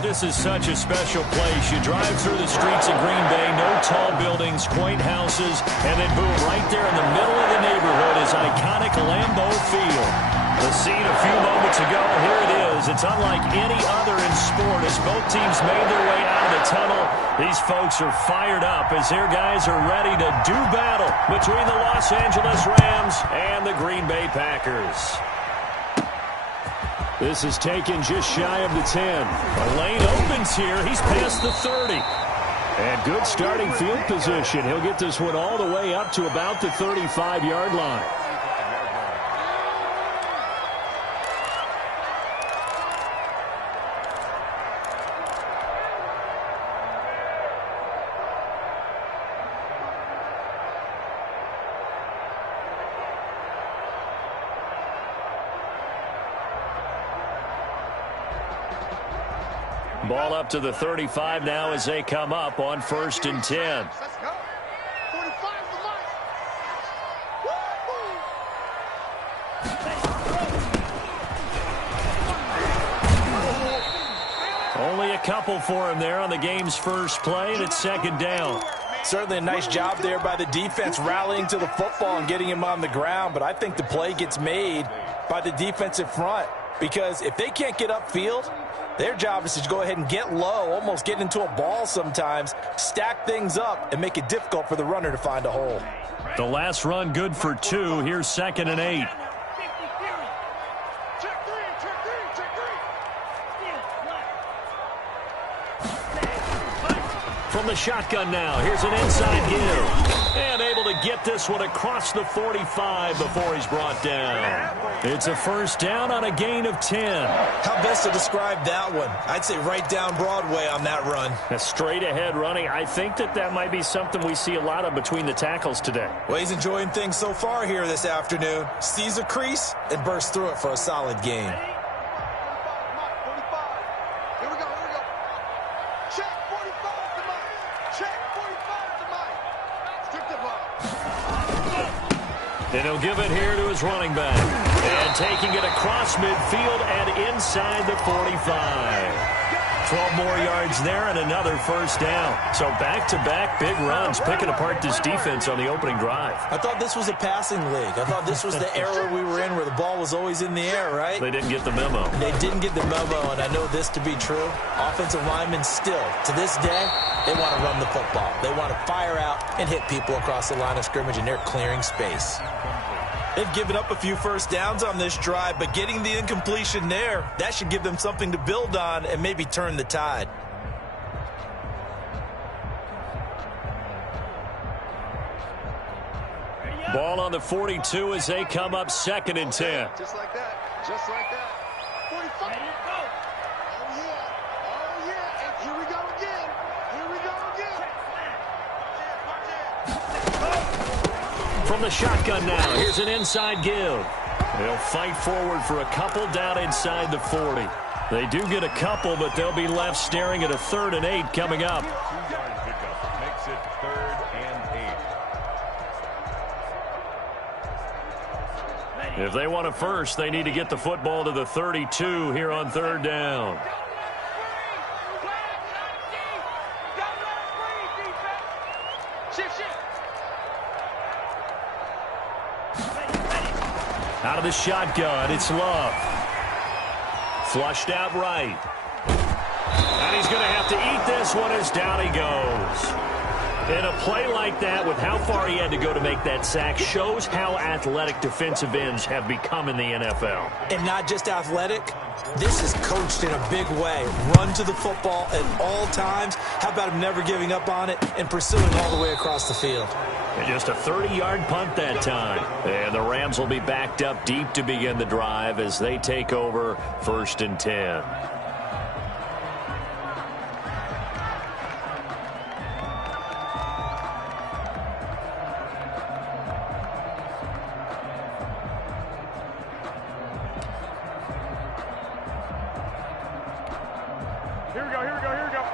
This is such a special place. You drive through the streets of Green Bay, no tall buildings, quaint houses, and then boom, right there in the middle of the neighborhood is iconic Lambeau Field. The scene a few moments ago, here it is. It's unlike any other in sport as both teams made their way out of the tunnel. These folks are fired up as their guys are ready to do battle between the Los Angeles Rams and the Green Bay Packers. This is taken just shy of the 10. A lane opens here. He's past the 30. And good starting field position. He'll get this one all the way up to about the 35-yard line. Ball up to the 35 now as they come up on 1st and 10. Let's go. 45 the mark. Only a couple for him there on the game's first play, and it's 2nd down. Certainly a nice job there by the defense rallying to the football and getting him on the ground, but I think the play gets made by the defensive front because if they can't get upfield, their job is to go ahead and get low, almost get into a ball sometimes, stack things up, and make it difficult for the runner to find a hole. The last run good for 2. Here's 2nd and 8. From the shotgun now, here's an inside give. And able to get this one across the 45 before he's brought down. It's a 1st down on a gain of 10. How best to describe that one? I'd say right down Broadway on that run. A straight ahead running. I think that might be something we see a lot of between the tackles today. Well, he's enjoying things so far here this afternoon. Sees a crease and bursts through it for a solid gain. And he'll give it here to his running back. And taking it across midfield and inside the 45. 12 more yards there and another 1st down. So back-to-back big runs, picking apart this defense on the opening drive. I thought this was a passing league. I thought this was the era we were in where the ball was always in the air, right? They didn't get the memo. They didn't get the memo, and I know this to be true. Offensive linemen still, to this day, they want to run the football. They want to fire out and hit people across the line of scrimmage, and they're clearing space. They've given up a few 1st downs on this drive, but getting the incompletion there, that should give them something to build on and maybe turn the tide. Ball on the 42 as they come up 2nd and 10. Just like that. Just like that. 45. Oh, yeah. Oh, yeah. And here we go again. Here we go again. From the shotgun now, here's an inside give. They'll fight forward for a couple down inside the 40. They do get a couple, but they'll be left staring at a 3rd and 8 coming up. Two-yard pickup makes it 3rd and 8. If they want a first, they need to get the football to the 32 here on 3rd down. Out of the shotgun, it's Love. Flushed out right. And he's going to have to eat this one as down he goes. And a play like that, with how far he had to go to make that sack, shows how athletic defensive ends have become in the NFL. And not just athletic, this is coached in a big way. Run to the football at all times. How about him never giving up on it and pursuing all the way across the field? And just a 30-yard punt that time. And the Rams will be backed up deep to begin the drive as they take over 1st and 10. Here we go. Here we go. Here we go.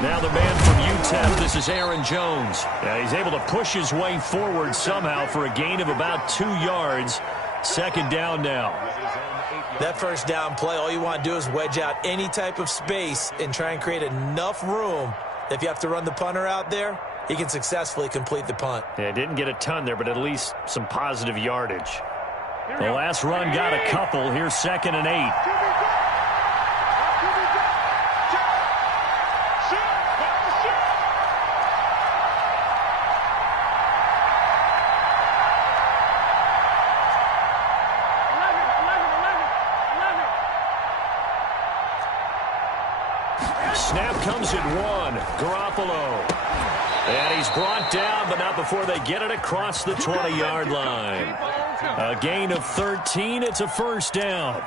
Now the man from Utah attempt. This is Aaron Jones. Yeah, he's able to push his way forward somehow for a gain of about 2 yards. Second down now. That first down play, all you want to do is wedge out any type of space and try and create enough room. If you have to run the punter out there, he can successfully complete the punt. Yeah, didn't get a ton there, but at least some positive yardage. The last run got a couple. Here's 2nd and 8. Snap comes at 1. Garoppolo. And he's brought down, but not before they get it across the 20-yard line. A gain of 13. It's a first down.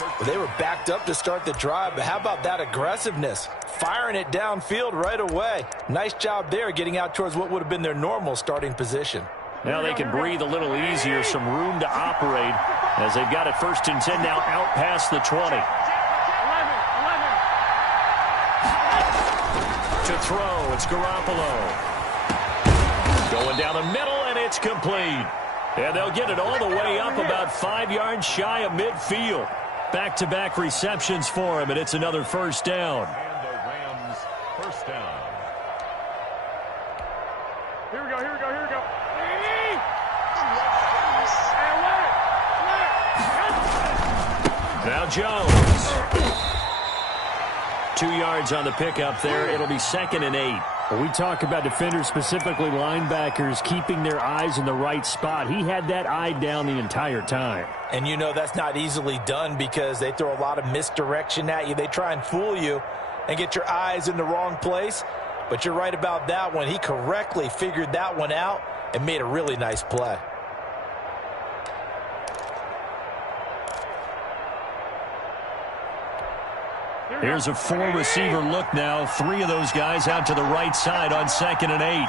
Well, they were backed up to start the drive, but how about that aggressiveness? Firing it downfield right away. Nice job there getting out towards what would have been their normal starting position. Now they can breathe a little easier, some room to operate as they've got it 1st and 10 now out past the 20. To throw, it's Garoppolo. Going down the middle, and it's complete. And they'll get it all the way up about 5 yards shy of midfield. Back-to-back receptions for him, and it's another first down. And the Rams first down. Here we go, here we go, here we go. Now Jones. 2 yards on the pickup there. It'll be 2nd and 8. When we talk about defenders, specifically linebackers, keeping their eyes in the right spot. He had that eye down the entire time. And you know that's not easily done because they throw a lot of misdirection at you. They try and fool you and get your eyes in the wrong place. But you're right about that one. He correctly figured that one out and made a really nice play. Here's a 4-receiver look now. 3 of those guys out to the right side on 2nd and 8.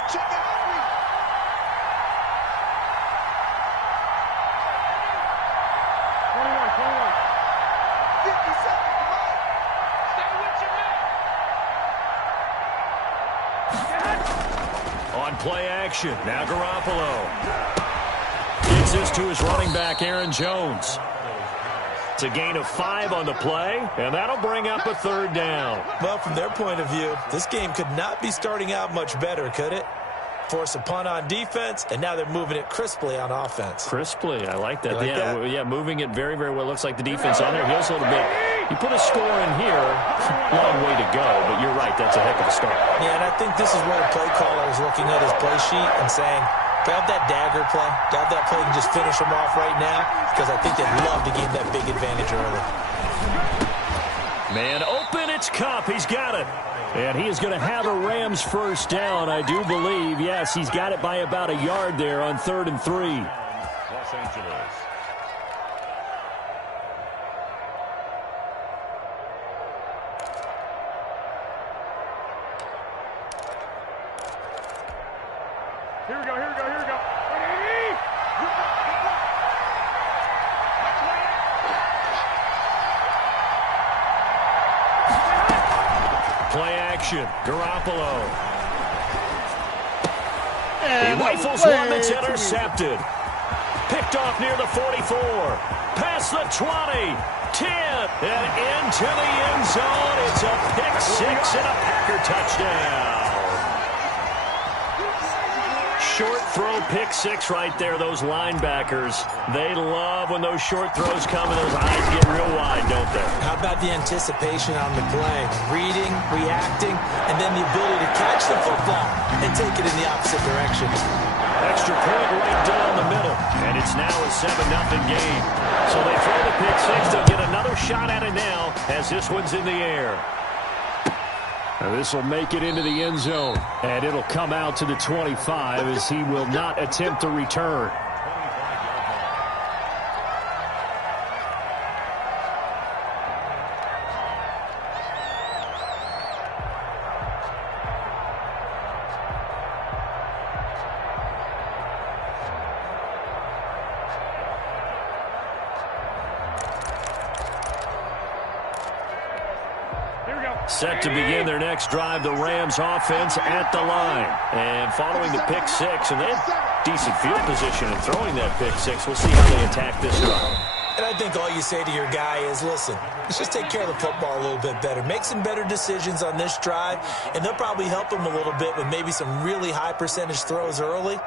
On play action, now Garoppolo. Gets this to his running back, Aaron Jones. It's a gain of 5 on the play, and that'll bring up a 3rd down. Well, from their point of view, this game could not be starting out much better, could it? Force a punt on defense, and now they're moving it crisply on offense. Crisply, I like that. Like that? Yeah, moving it very, very well. Looks like the defense on there heals a little bit. You put a score in here, long way to go, but you're right, that's a heck of a start. Yeah, and I think this is where the play caller is looking at his play sheet and saying, grab that dagger play, grab that play and just finish them off right now, because I think they'd love to gain that big advantage early. Man open, it's Kupp. He's got it. And he is going to have a Rams first down, I do believe. Yes, he's got it by about a yard there on 3rd and 3. Los Angeles. Here we go, here we go, here we go. Play action, Garoppolo. He rifles one that's intercepted. Picked off near the 44. Past the 20. 10. And into the end zone. It's a pick 6 and a Packer touchdown. Short throw, pick 6 right there. Those linebackers, they love when those short throws come and those eyes get real wide, don't they? How about the anticipation on the play? Reading, reacting, and then the ability to catch the football and take it in the opposite direction. Extra point right down the middle. And it's now a 7-0 game. So they throw the pick 6. They'll get another shot at it now as this one's in the air. This will make it into the end zone, and it'll come out to the 25 as he will not attempt to return. Set to begin their next drive, the Rams offense at the line. And following the pick six, and they have decent field position in throwing that pick six. We'll see how they attack this drive. And I think all you say to your guy is, listen, let's just take care of the football a little bit better. Make some better decisions on this drive, and they'll probably help him a little bit with maybe some really high percentage throws early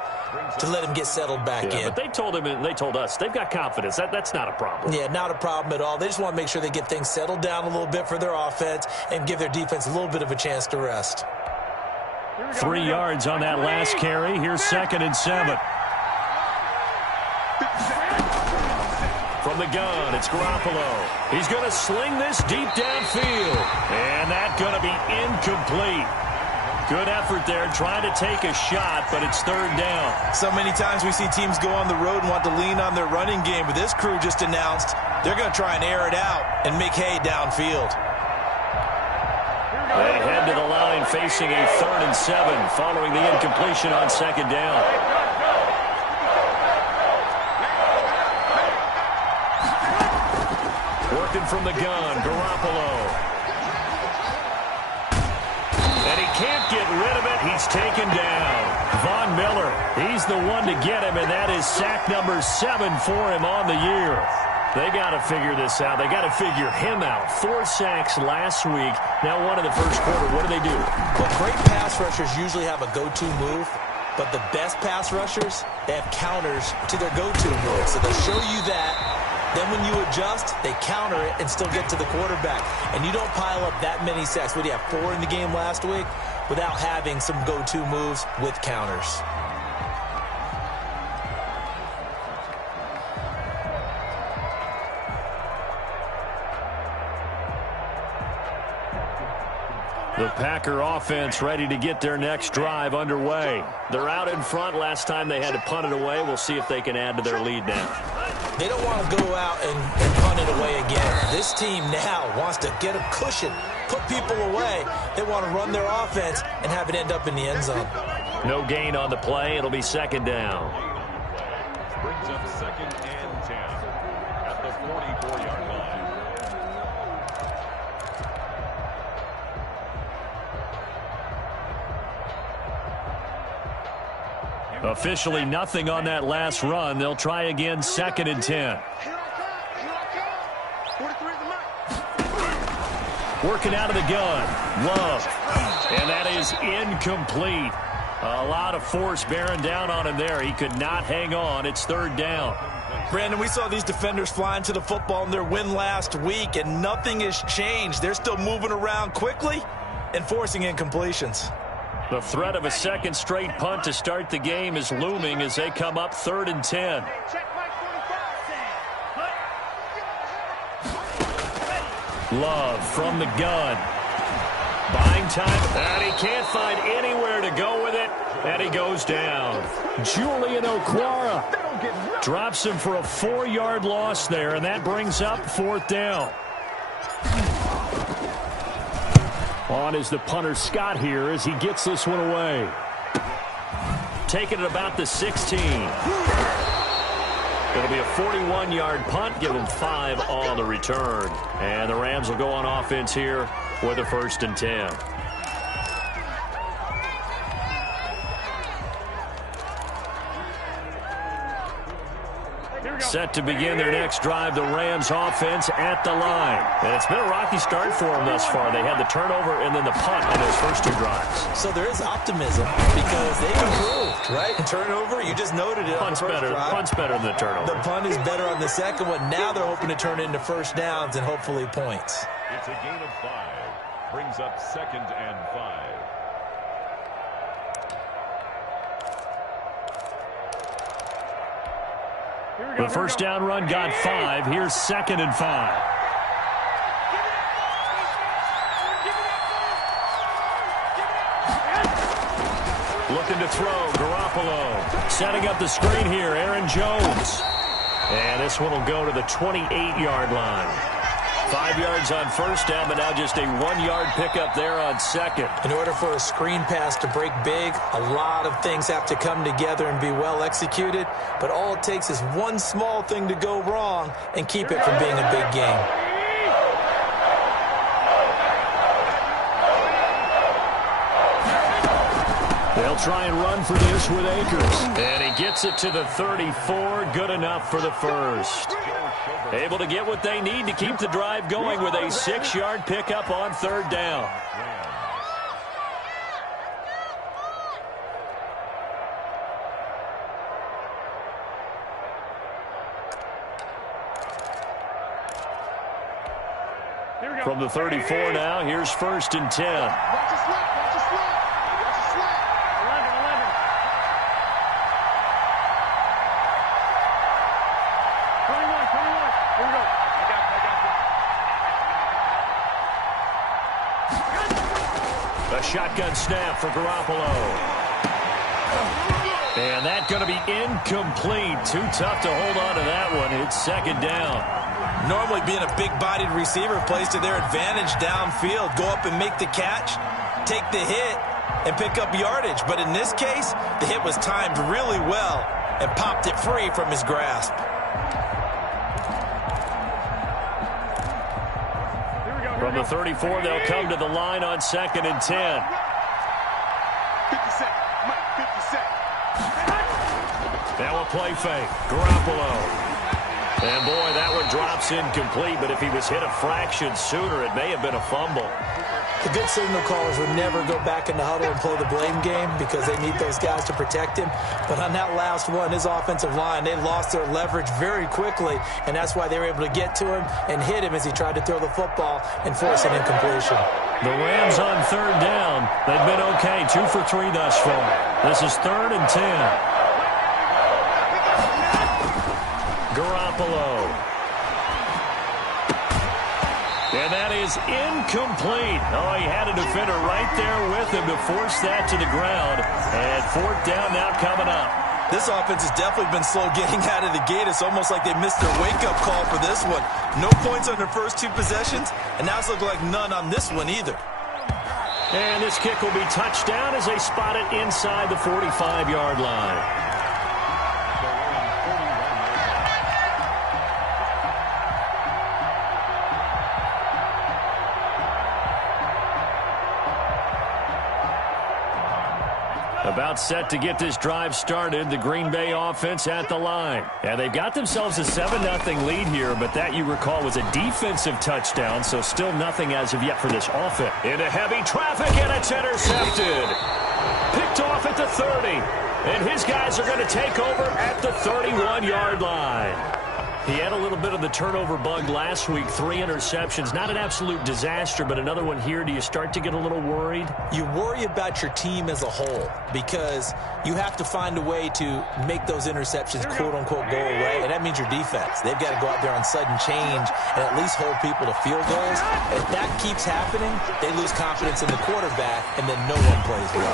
to let him get settled back in. But they told him and they told us they've got confidence. That's not a problem. Yeah, not a problem at all. They just want to make sure they get things settled down a little bit for their offense and give their defense a little bit of a chance to rest. 3 yards on that last carry. Here's 2nd and 7. From the gun, it's Garoppolo. He's going to sling this deep downfield. And that's going to be incomplete. Good effort there, trying to take a shot, but it's 3rd down. So many times we see teams go on the road and want to lean on their running game, but this crew just announced they're going to try and air it out and make hay downfield. They head to the line facing a 3rd and 7 following the incompletion on 2nd down. Working from the gun, Garoppolo. And he can't get rid of it. He's taken down. Von Miller, he's the one to get him, and that is sack number 7 for him on the year. They got to figure this out. They got to figure him out. 4 sacks last week. Now 1 in the first quarter. What do? Well, great pass rushers usually have a go-to move, but the best pass rushers, they have counters to their go-to move. So they'll show you that. Then when you adjust, they counter it and still get to the quarterback. And you don't pile up that many sacks. What do you have, 4 in the game last week? Without having some go-to moves with counters. The Packer offense ready to get their next drive underway. They're out in front. Last time they had to punt it away. We'll see if they can add to their lead now. They don't want to go out and punt it away again. This team now wants to get a cushion, put people away. They want to run their offense and have it end up in the end zone. No gain on the play. It'll be 2nd down. Brings up 2nd and 10 at the 44-yard line. Officially nothing on that last run. They'll try again, 2nd and 10. Working out of the gun. Love. And that is incomplete. A lot of force bearing down on him there. He could not hang on. It's 3rd down. Brandon, we saw these defenders flying to the football in their win last week, and nothing has changed. They're still moving around quickly and forcing incompletions. The threat of a 2nd straight punt to start the game is looming as they come up 3rd and 10. Love from the gun. Buying time, and he can't find anywhere to go with it, and he goes down. Julian Okwara drops him for a 4-yard loss there, and that brings up 4th down. On is the punter Scott here as he gets this one away. Taking it about the 16. It'll be a 41-yard punt. Give them 5 on the return. And the Rams will go on offense here with a 1st and 10. Set to begin their next drive, the Rams offense at the line. And it's been a rocky start for them thus far. They had the turnover and then the punt on those first 2 drives. So there is optimism because they've improved, right? Turnover, you just noted it. Punt's better than the turnover. The punt is better on the second one. Now they're hoping to turn it into 1st downs and hopefully points. It's a gain of 5. Brings up 2nd and 5. The first down run got 5. Here's 2nd and 5. Looking to throw, Garoppolo. Setting up the screen here, Aaron Jones. And this one will go to the 28-yard line. 5 yards on 1st down, but now just a 1-yard pickup there on 2nd. In order for a screen pass to break big, a lot of things have to come together and be well executed. But all it takes is one small thing to go wrong and keep it from being a big game. They'll try and run for this with Akers. And he gets it to the 34. Good enough for the first. Able to get what they need to keep the drive going with a 6-yard pickup on third down. From the 34 now, here's 1st and 10. Watch your slap, watch your slap. Watch your slap. 11. 21. Here we go. I got you. A shotgun snap for Garoppolo. And that's going to be incomplete. Too tough to hold on to that one. It's 2nd down. Normally being a big-bodied receiver plays to their advantage downfield. Go up and make the catch, take the hit, and pick up yardage. But in this case, the hit was timed really well and popped it free from his grasp. From the 34, they'll come to the line on 2nd and 10. 50 seconds. Mike, 50 seconds. Now a play fake. Garoppolo. And, boy, that one drops incomplete, but if he was hit a fraction sooner, it may have been a fumble. The good signal callers would never go back in the huddle and play the blame game because they need those guys to protect him. But on that last one, his offensive line, they lost their leverage very quickly, and that's why they were able to get to him and hit him as he tried to throw the football and force an incompletion. The Rams on 3rd down. They've been okay, 2 for 3 thus far. This is 3rd and 10. Garoppolo. And that is incomplete. Oh, he had a defender right there with him to force that to the ground. And 4th down now coming up. This offense has definitely been slow getting out of the gate. It's almost like they missed their wake-up call for this one. No points on their first 2 possessions, and now it's looking like none on this one either. And this kick will be touchdown as they spot it inside the 45-yard line. About set to get this drive started, the Green Bay offense at the line. And they've got themselves a 7-0 lead here, but that, you recall, was a defensive touchdown, so still nothing as of yet for this offense. Into heavy traffic, and it's intercepted. Picked off at the 30, and his guys are going to take over at the 31-yard line. He had a little bit of the turnover bug last week, 3 interceptions. Not an absolute disaster, but another one here. Do you start to get a little worried? You worry about your team as a whole because you have to find a way to make those interceptions, quote-unquote, go away, and that means your defense. They've got to go out there on sudden change and at least hold people to field goals. If that keeps happening, they lose confidence in the quarterback, and then no one plays well.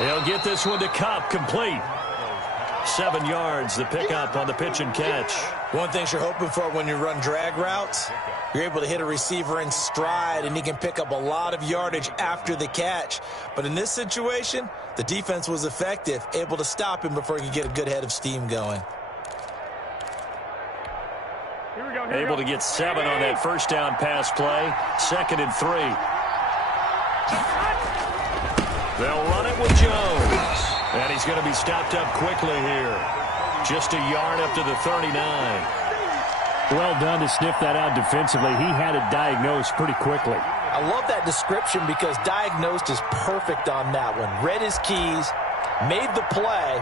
They'll get this one to Kupp, complete. 7 yards, the pickup on the pitch and catch. One thing you're hoping for when you run drag routes, you're able to hit a receiver in stride, and he can pick up a lot of yardage after the catch. But in this situation, the defense was effective, able to stop him before he could get a good head of steam going. Able to get 7 on that first down pass play. 2nd and 3. They'll run it with Jones. And he's going to be stopped up quickly here. Just a yard up to the 39. Well done to sniff that out defensively. He had it diagnosed pretty quickly. I love that description because diagnosed is perfect on that one. Read his keys, made the play,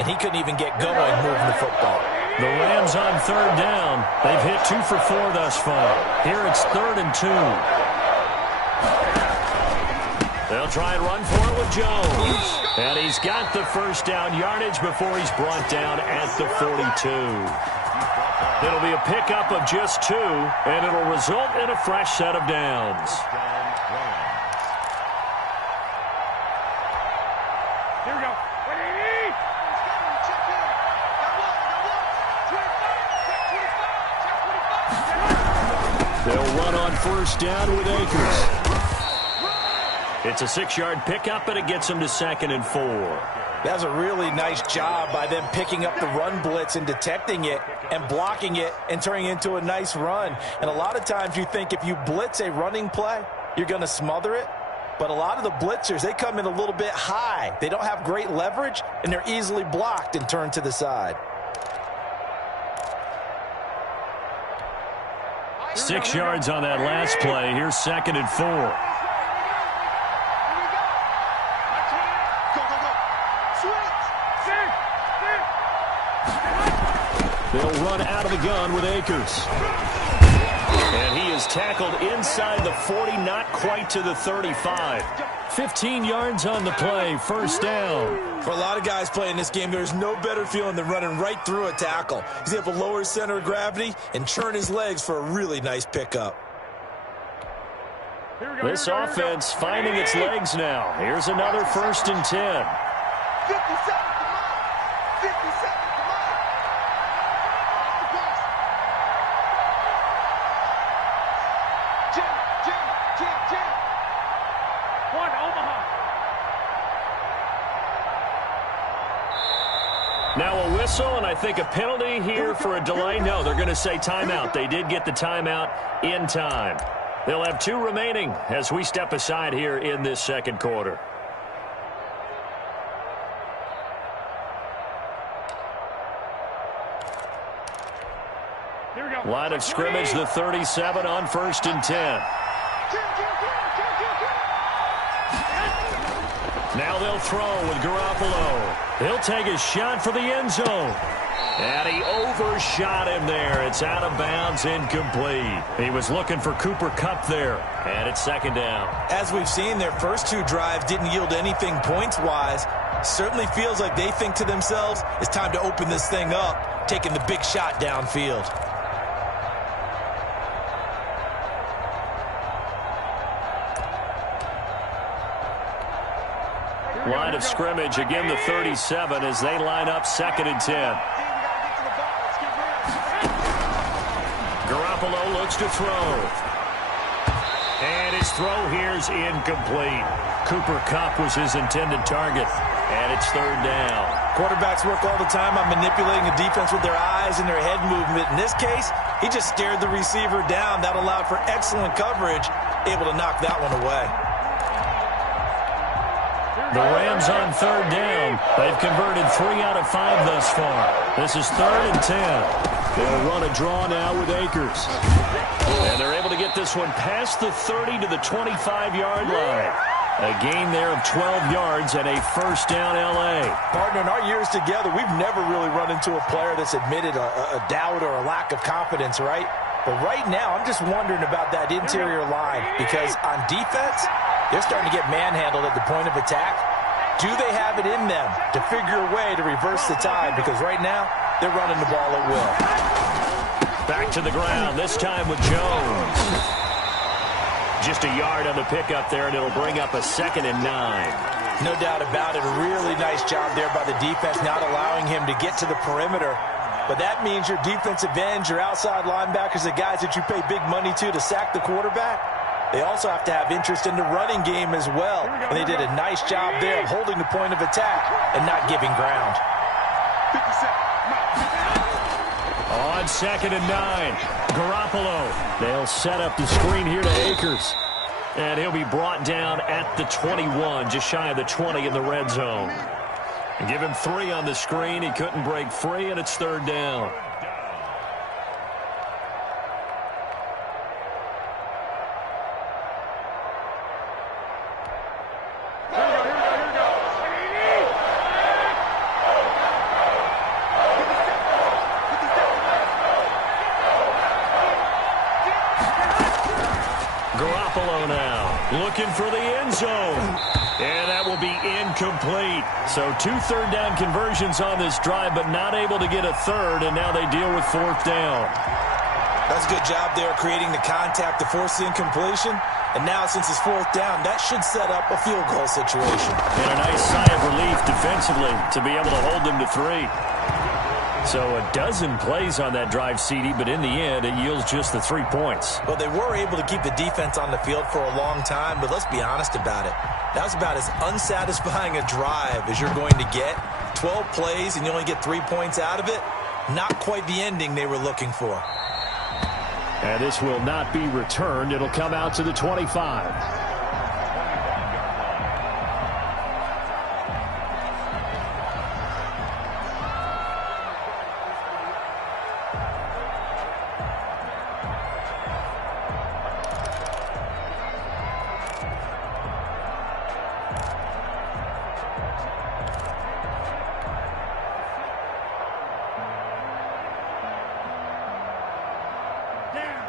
and he couldn't even get going moving the football. The Rams on 3rd down. They've hit 2 for 4 thus far. Here it's 3rd and 2. They'll try and run for it with Jones. And he's got the first down yardage before he's brought down at the 42. It'll be a pickup of just 2, and it'll result in a fresh set of downs. Here we go. They'll run on 1st down with Akers. It's a 6-yard pickup, and it gets them to 2nd and 4. That was a really nice job by them picking up the run blitz and detecting it and blocking it and turning it into a nice run. And a lot of times you think if you blitz a running play, you're going to smother it. But a lot of the blitzers, they come in a little bit high. They don't have great leverage, and they're easily blocked and turned to the side. 6 yards on that last play. Here's 2nd and 4. They'll run out of the gun with Akers. And he is tackled inside the 40, not quite to the 35. 15 yards on the play, 1st down. For a lot of guys playing this game, there's no better feeling than running right through a tackle. He's able to lower his center of gravity and churn his legs for a really nice pickup. This offense finding its legs now. Here's another 1st and 10. 57. Now a whistle, and I think a penalty here for a delay. No, they're going to say timeout. They did get the timeout in time. They'll have 2 remaining as we step aside here in this 2nd quarter. Line of scrimmage, the 37 on 1st and 10. Now they'll throw with Garoppolo. He'll take a shot for the end zone. And he overshot him there. It's out of bounds, incomplete. He was looking for Cooper Kupp there. And it's 2nd down. As we've seen, their first 2 drives didn't yield anything points-wise. Certainly feels like they think to themselves, it's time to open this thing up, taking the big shot downfield. Line of scrimmage, again the 37 as they line up 2nd and 10. Garoppolo looks to throw. And his throw here's incomplete. Cooper Kupp was his intended target. And it's 3rd down. Quarterbacks work all the time on manipulating the defense with their eyes and their head movement. In this case, he just stared the receiver down. That allowed for excellent coverage, able to knock that one away. The Rams on 3rd down. They've converted 3 out of 5 thus far. This is 3rd and 10. They'll run a draw now with Akers. And they're able to get this one past the 30 to the 25-yard line. A gain there of 12 yards and a 1st down L.A. Partner, in our years together, we've never really run into a player that's admitted a doubt or a lack of confidence, right? But right now, I'm just wondering about that interior line because on defense, they're starting to get manhandled at the point of attack. Do they have it in them to figure a way to reverse the tide? Because right now, they're running the ball at will. Back to the ground, this time with Jones. Just a yard on the pickup there, and it'll bring up a 2nd and 9. No doubt about it. A really nice job there by the defense, not allowing him to get to the perimeter. But that means your defensive ends, your outside linebackers, the guys that you pay big money to sack the quarterback, they also have to have interest in the running game as well. And they did a nice job there of holding the point of attack and not giving ground. On 2nd and 9, Garoppolo. They'll set up the screen here to Akers. And he'll be brought down at the 21, just shy of the 20 in the red zone. And give him 3 on the screen. He couldn't break free, and it's 3rd down. Garoppolo now looking for the end zone. And that will be incomplete. So 2 third-down conversions on this drive, but not able to get a 3rd, and now they deal with 4th down. That's a good job there creating the contact to force the incompletion. And now since it's 4th down, that should set up a field goal situation. And a nice sigh of relief defensively to be able to hold them to 3. So a dozen plays on that drive, CD, but in the end, it yields just the 3 points. Well, they were able to keep the defense on the field for a long time, but let's be honest about it. That was about as unsatisfying a drive as you're going to get. 12 plays and you only get 3 points out of it. Not quite the ending they were looking for. And this will not be returned. It'll come out to the 25.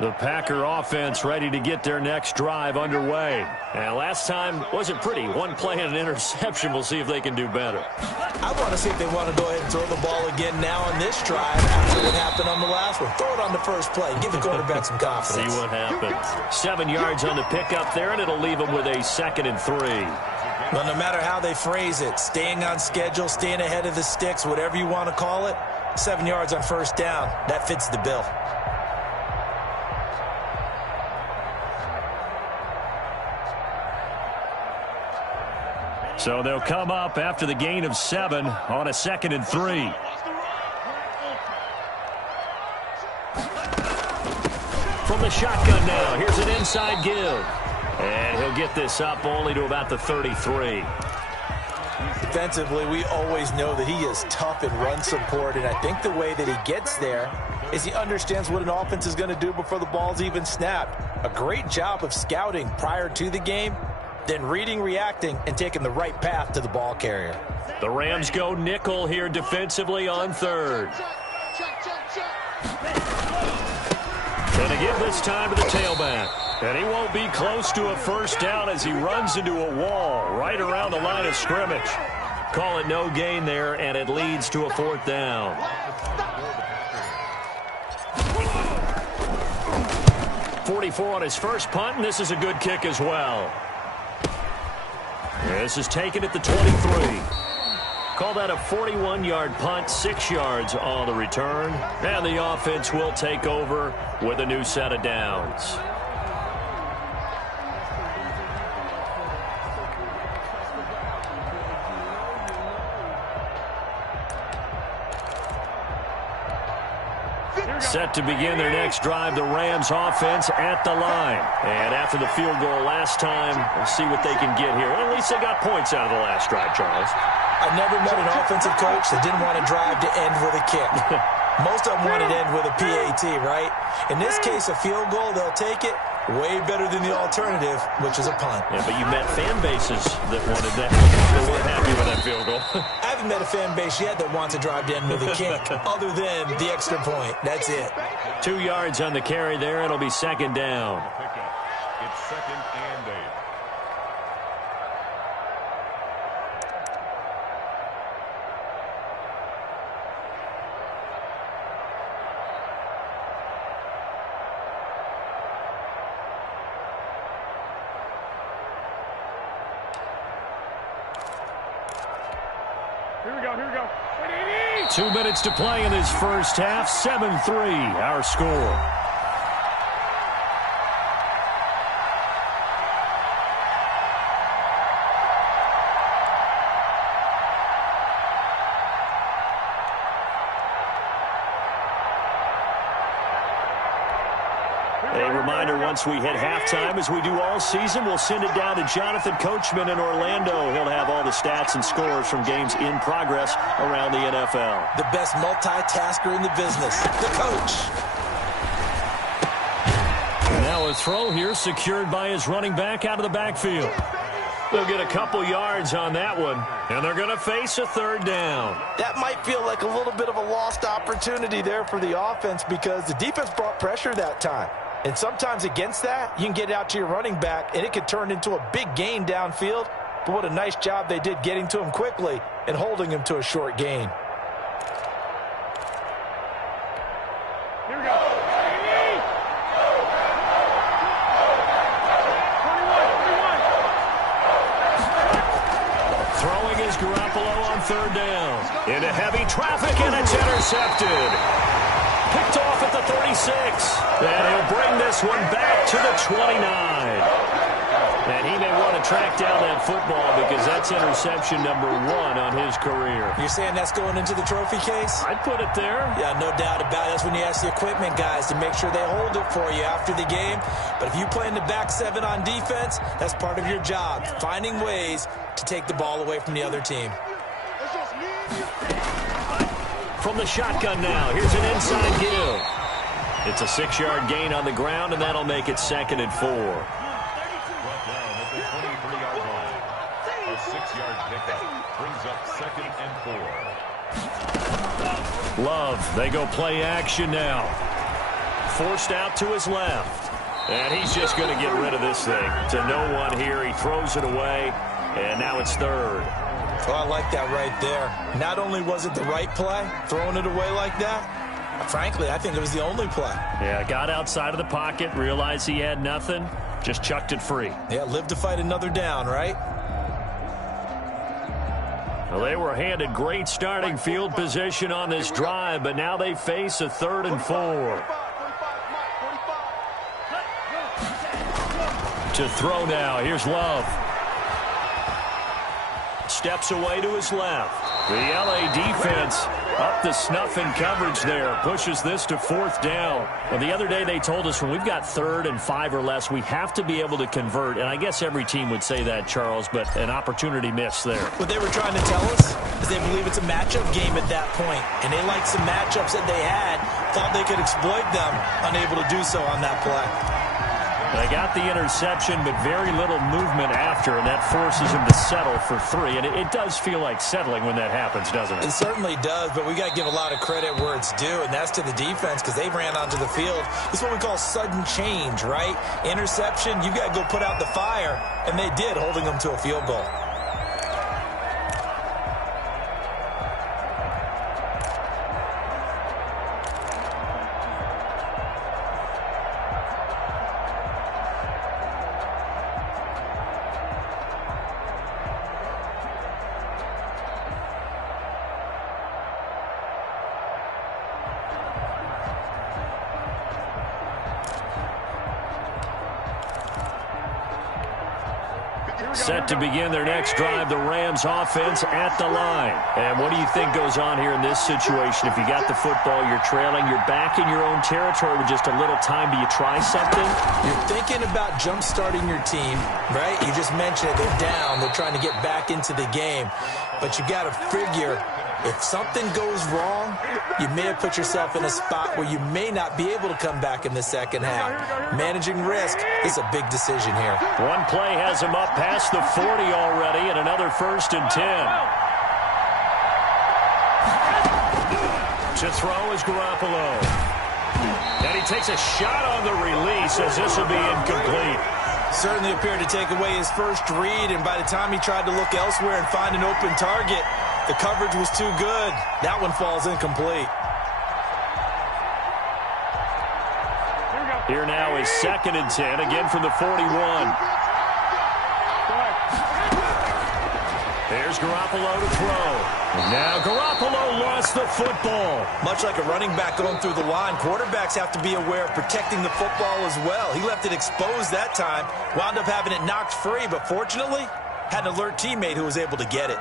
The Packer offense ready to get their next drive underway. And last time wasn't pretty. One play and an interception. We'll see if they can do better. I want to see if they want to go ahead and throw the ball again now on this drive after what happened on the last one. Throw it on the first play. Give the quarterback some confidence. See what happens. 7 yards on the pickup there, and it'll leave them with a 2nd and 3. Well, no matter how they phrase it, staying on schedule, staying ahead of the sticks, whatever you want to call it, 7 yards on first down, that fits the bill. So they'll come up after the gain of 7 on a 2nd and 3. From the shotgun now, here's an inside give. And he'll get this up only to about the 33. Defensively, we always know that he is tough in run support, and I think the way that he gets there is he understands what an offense is going to do before the ball's even snapped. A great job of scouting prior to the game, then reading, reacting, and taking the right path to the ball carrier. The Rams go nickel here defensively on 3rd. And to give this time to the tailback. And he won't be close to a first down as he runs into a wall right around the line of scrimmage. Call it no gain there, and it leads to a 4th down. .44 on his first punt, and this is a good kick as well. This is taken at the 23. Call that a 41-yard punt, 6 yards on the return. And the offense will take over with a new set of downs. Set to begin their next drive, the Rams offense at the line. And after the field goal last time, we'll see what they can get here. At least they got points out of the last drive, Charles. I've never met an offensive coach that didn't want to drive to end with a kick. Most of them wanted to end with a PAT, right? In this case, a field goal, they'll take it. Way better than the alternative, which is a punt. Yeah, but you met fan bases that wanted that. They weren't happy with that field goal. I haven't met a fan base yet that wants to drive to end with a kick, other than the extra point. That's it. 2 yards on the carry there. It'll be 2nd down. It's 2nd and 8. Here we go. 2 minutes to play in this first half. 7-3, our score. A reminder, once we hit halftime, as we do all season, we'll send it down to Jonathan Coachman in Orlando. He'll have all the stats and scores from games in progress around the NFL. The best multitasker in the business, the coach. Now a throw here secured by his running back out of the backfield. They'll get a couple yards on that one, and they're going to face a 3rd down. That might feel like a little bit of a lost opportunity there for the offense because the defense brought pressure that time. And sometimes against that, you can get out to your running back, and it could turn into a big gain downfield. But what a nice job they did getting to him quickly and holding him to a short gain. Here we go. Throwing is Garoppolo on 3rd down. Into heavy traffic, and it's intercepted. Picked off at the 36. And he'll bring this one back to the 29. And he may want to track down that football because that's interception number 1 on his career. You're saying that's going into the trophy case? I'd put it there. Yeah, no doubt about it. That's when you ask the equipment guys to make sure they hold it for you after the game. But if you play in the back 7 on defense, that's part of your job, finding ways to take the ball away from the other team. From the shotgun now, here's an inside give. It's a 6-yard gain on the ground, and that'll make it 2nd and 4. A 6-yard pickup brings up 2nd and 4. Love, they go play action now. Forced out to his left. And he's just going to get rid of this thing. To no one here. He throws it away. And now it's third. Oh, I like that right there. Not only was it the right play, throwing it away like that, frankly, I think it was the only play. Yeah, got outside of the pocket, realized he had nothing, just chucked it free. Yeah, live to fight another down, right? Well, they were handed great starting field position on this drive, but now they face a 3rd and 4. To throw now, here's Love. Steps away to his left. The LA defense up the snuff in coverage there. Pushes this to 4th down. Well, the other day they told us when we've got 3rd and 5 or less, we have to be able to convert. And I guess every team would say that, Charles, but an opportunity missed there. What they were trying to tell us is they believe it's a matchup game at that point. And they liked some matchups that they had, thought they could exploit them, unable to do so on that play. They got the interception, but very little movement after, and that forces him to settle for 3. And it does feel like settling when that happens, doesn't it? It certainly does, but we got to give a lot of credit where it's due, and that's to the defense because they ran onto the field. It's what we call sudden change, right? Interception, you got to go put out the fire, and they did, holding them to a field goal. Set to begin their next drive, the Rams offense at the line. And what do you think goes on here in this situation? If you got the football, you're trailing, you're back in your own territory with just a little time. Do you try something? You're thinking about jump-starting your team, right? You just mentioned it. They're down. They're trying to get back into the game. But you got to figure if something goes wrong, you may have put yourself in a spot where you may not be able to come back in the second half. Managing risk is a big decision here. One play has him up past the 40 already, and another 1st and 10. To throw is Garoppolo. And he takes a shot on the release as this will be incomplete. Certainly appeared to take away his first read, and by the time he tried to look elsewhere and find an open target, the coverage was too good. That one falls incomplete. Here now is 2nd and 10, again from the 41. There's Garoppolo to throw. Now Garoppolo lost the football. Much like a running back going through the line, quarterbacks have to be aware of protecting the football as well. He left it exposed that time, wound up having it knocked free, but fortunately, had an alert teammate who was able to get it.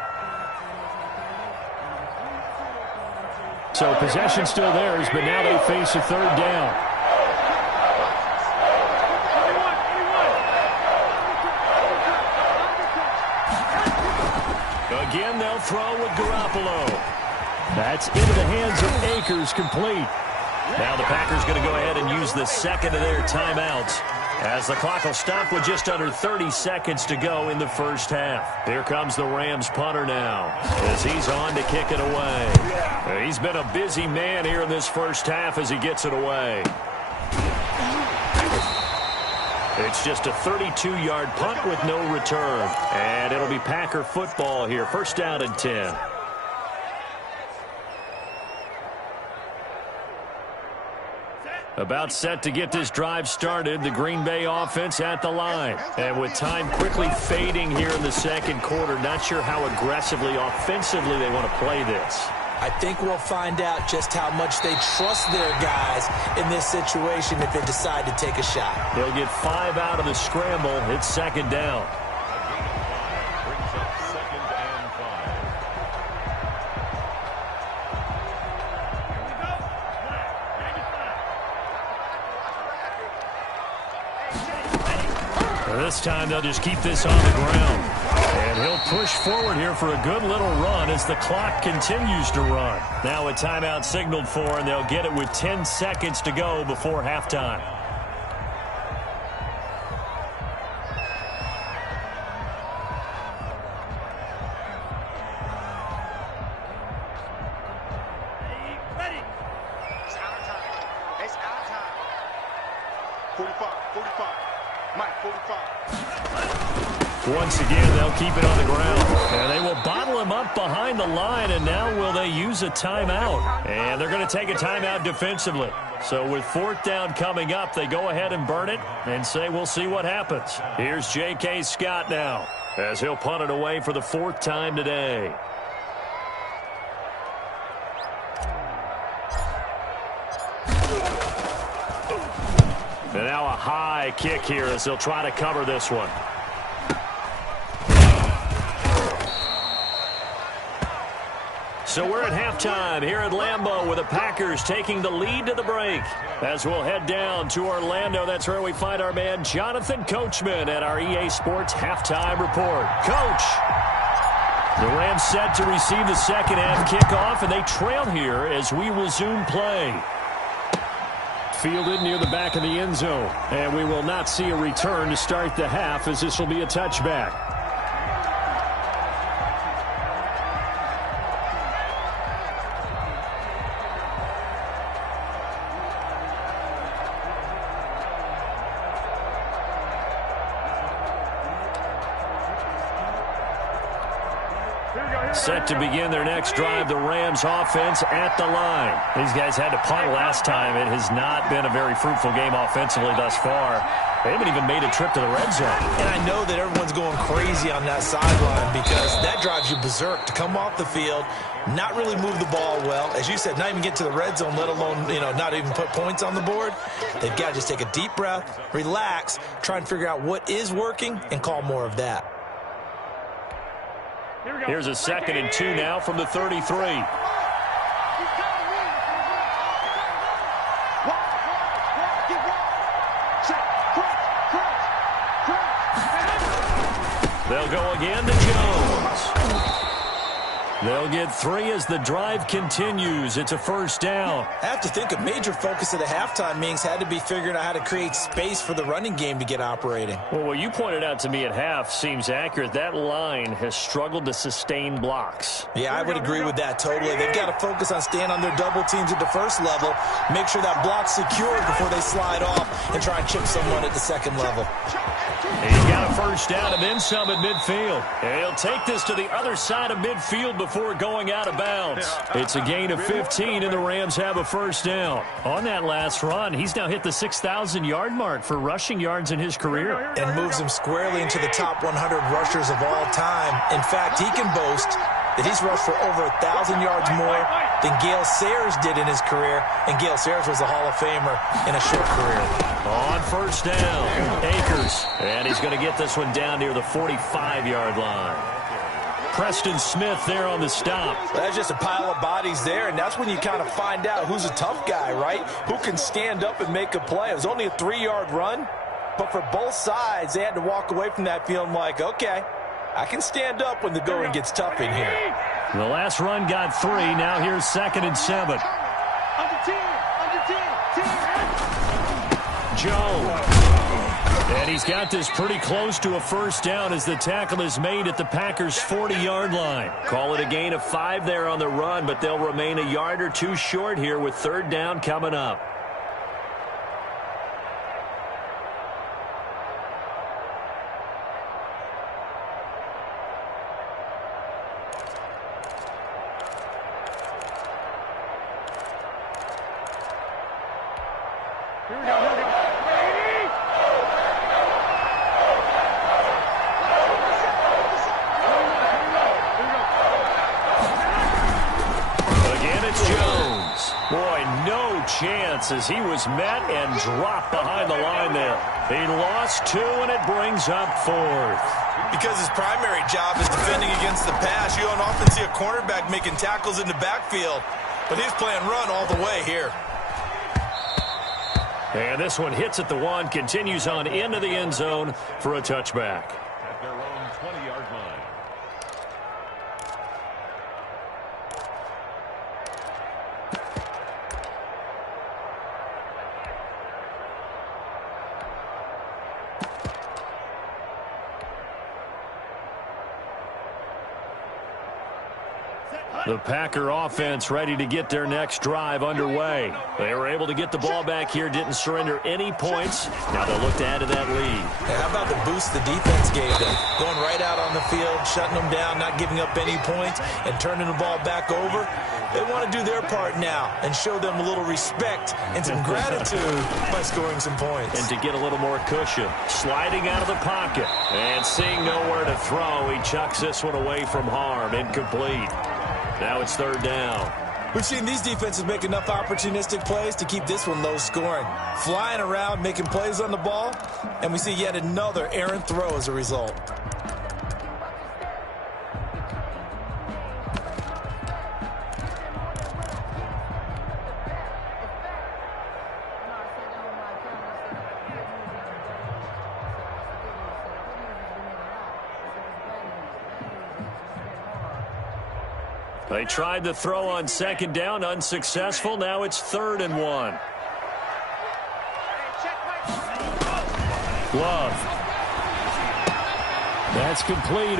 So possession still theirs, but now they face a 3rd down. Again, they'll throw with Garoppolo. That's into the hands of Akers, complete. Now the Packers going to go ahead and use the 2nd of their timeouts, as the clock will stop with just under 30 seconds to go in the first half. Here comes the Rams punter now, as he's on to kick it away. He's been a busy man here in this first half as he gets it away. It's just a 32-yard punt with no return. And it'll be Packer football here. 1st down and 10. About set to get this drive started, the Green Bay offense at the line. And with time quickly fading here in the second quarter, not sure how aggressively, offensively they want to play this. I think we'll find out just how much they trust their guys in this situation if they decide to take a shot. They'll get 5 out of the scramble. It's 2nd down. Brings up 2nd and 5. This time they'll just keep this on the ground. And he'll push forward here for a good little run as the clock continues to run. Now a timeout signaled for, and they'll get it with 10 seconds to go before halftime. It's our time. It's our time. 45, 45. Mike, 45. Once again, they'll keep it on the ground. And they will bottle him up behind the line, and now will they use a timeout? And they're going to take a timeout defensively. So with fourth down coming up, they go ahead and burn it and say we'll see what happens. Here's J.K. Scott now as he'll punt it away for the fourth time today. And now a high kick here as they'll try to cover this one. So we're at halftime here at Lambeau with the Packers taking the lead to the break. As we'll head down to Orlando, that's where we find our man Jonathan Coachman at our EA Sports Halftime Report. Coach, the Rams set to receive the second half kickoff, and they trail here as we resume play. Fielded near the back of the end zone, and we will not see a return to start the half as this will be a touchback. Set to begin their next drive, the Rams offense at the line. These guys had to punt last time. It has not been a very fruitful game offensively thus far. They haven't even made a trip to the red zone. And I know that everyone's going crazy on that sideline because that drives you berserk to come off the field, not really move the ball well. As you said, not even get to the red zone, let alone, not even put points on the board. They've got to just take a deep breath, relax, try and figure out what is working, and call more of that. Here's a 2nd and 2 now from the 33. They'll go again to Jones. They'll get 3 as the drive continues. It's a first down. I have to think a major focus of the halftime meetings had to be figuring out how to create space for the running game to get operating. Well, what you pointed out to me at half seems accurate. That line has struggled to sustain blocks. Yeah, I would agree with that totally. They've got to focus on staying on their double teams at the first level, make sure that block's secured before they slide off and try and chip someone at the second level. He got a first down and then some at midfield. And he'll take this to the other side of midfield before going out of bounds. It's a gain of 15, and the Rams have a first down. On that last run, he's now hit the 6,000-yard mark for rushing yards in his career. And moves him squarely into the top 100 rushers of all time. In fact, he can boast that he's rushed for over 1,000 yards more than Gale Sayers did in his career, and Gale Sayers was a Hall of Famer in a short career. On first down, Akers, and he's going to get this one down near the 45-yard line. Preston Smith there on the stop. That's just a pile of bodies there, and that's when you kind of find out who's a tough guy, right? Who can stand up and make a play. It was only a 3-yard run, but for both sides, they had to walk away from that feeling like, okay, I can stand up when the going gets tough in here. The last run got 3. Now here's 2nd and 7. Jones. And he's got this pretty close to a first down as the tackle is made at the Packers' 40-yard line. Call it a gain of 5 there on the run, but they'll remain a yard or 2 short here with third down coming up. As he was met and dropped behind the line there. He lost 2, and it brings up 4th. Because his primary job is defending against the pass. You don't often see a cornerback making tackles in the backfield, but he's playing run all the way here. And this one hits at the 1, continues on into the end zone for a touchback. At their own 20-yard line. The Packer offense ready to get their next drive underway. They were able to get the ball back here, didn't surrender any points. Now they'll look to add to that lead. How about the boost the defense gave them? Going right out on the field, shutting them down, not giving up any points, and turning the ball back over. They want to do their part now and show them a little respect and some gratitude by scoring some points. And to get a little more cushion, sliding out of the pocket and seeing nowhere to throw, he chucks this one away from harm, incomplete. Now it's third down. We've seen these defenses make enough opportunistic plays to keep this one low scoring. Flying around, making plays on the ball, and we see yet another errant throw as a result. They tried the throw on second down, unsuccessful. Now it's 3rd and 1. Glove. That's complete.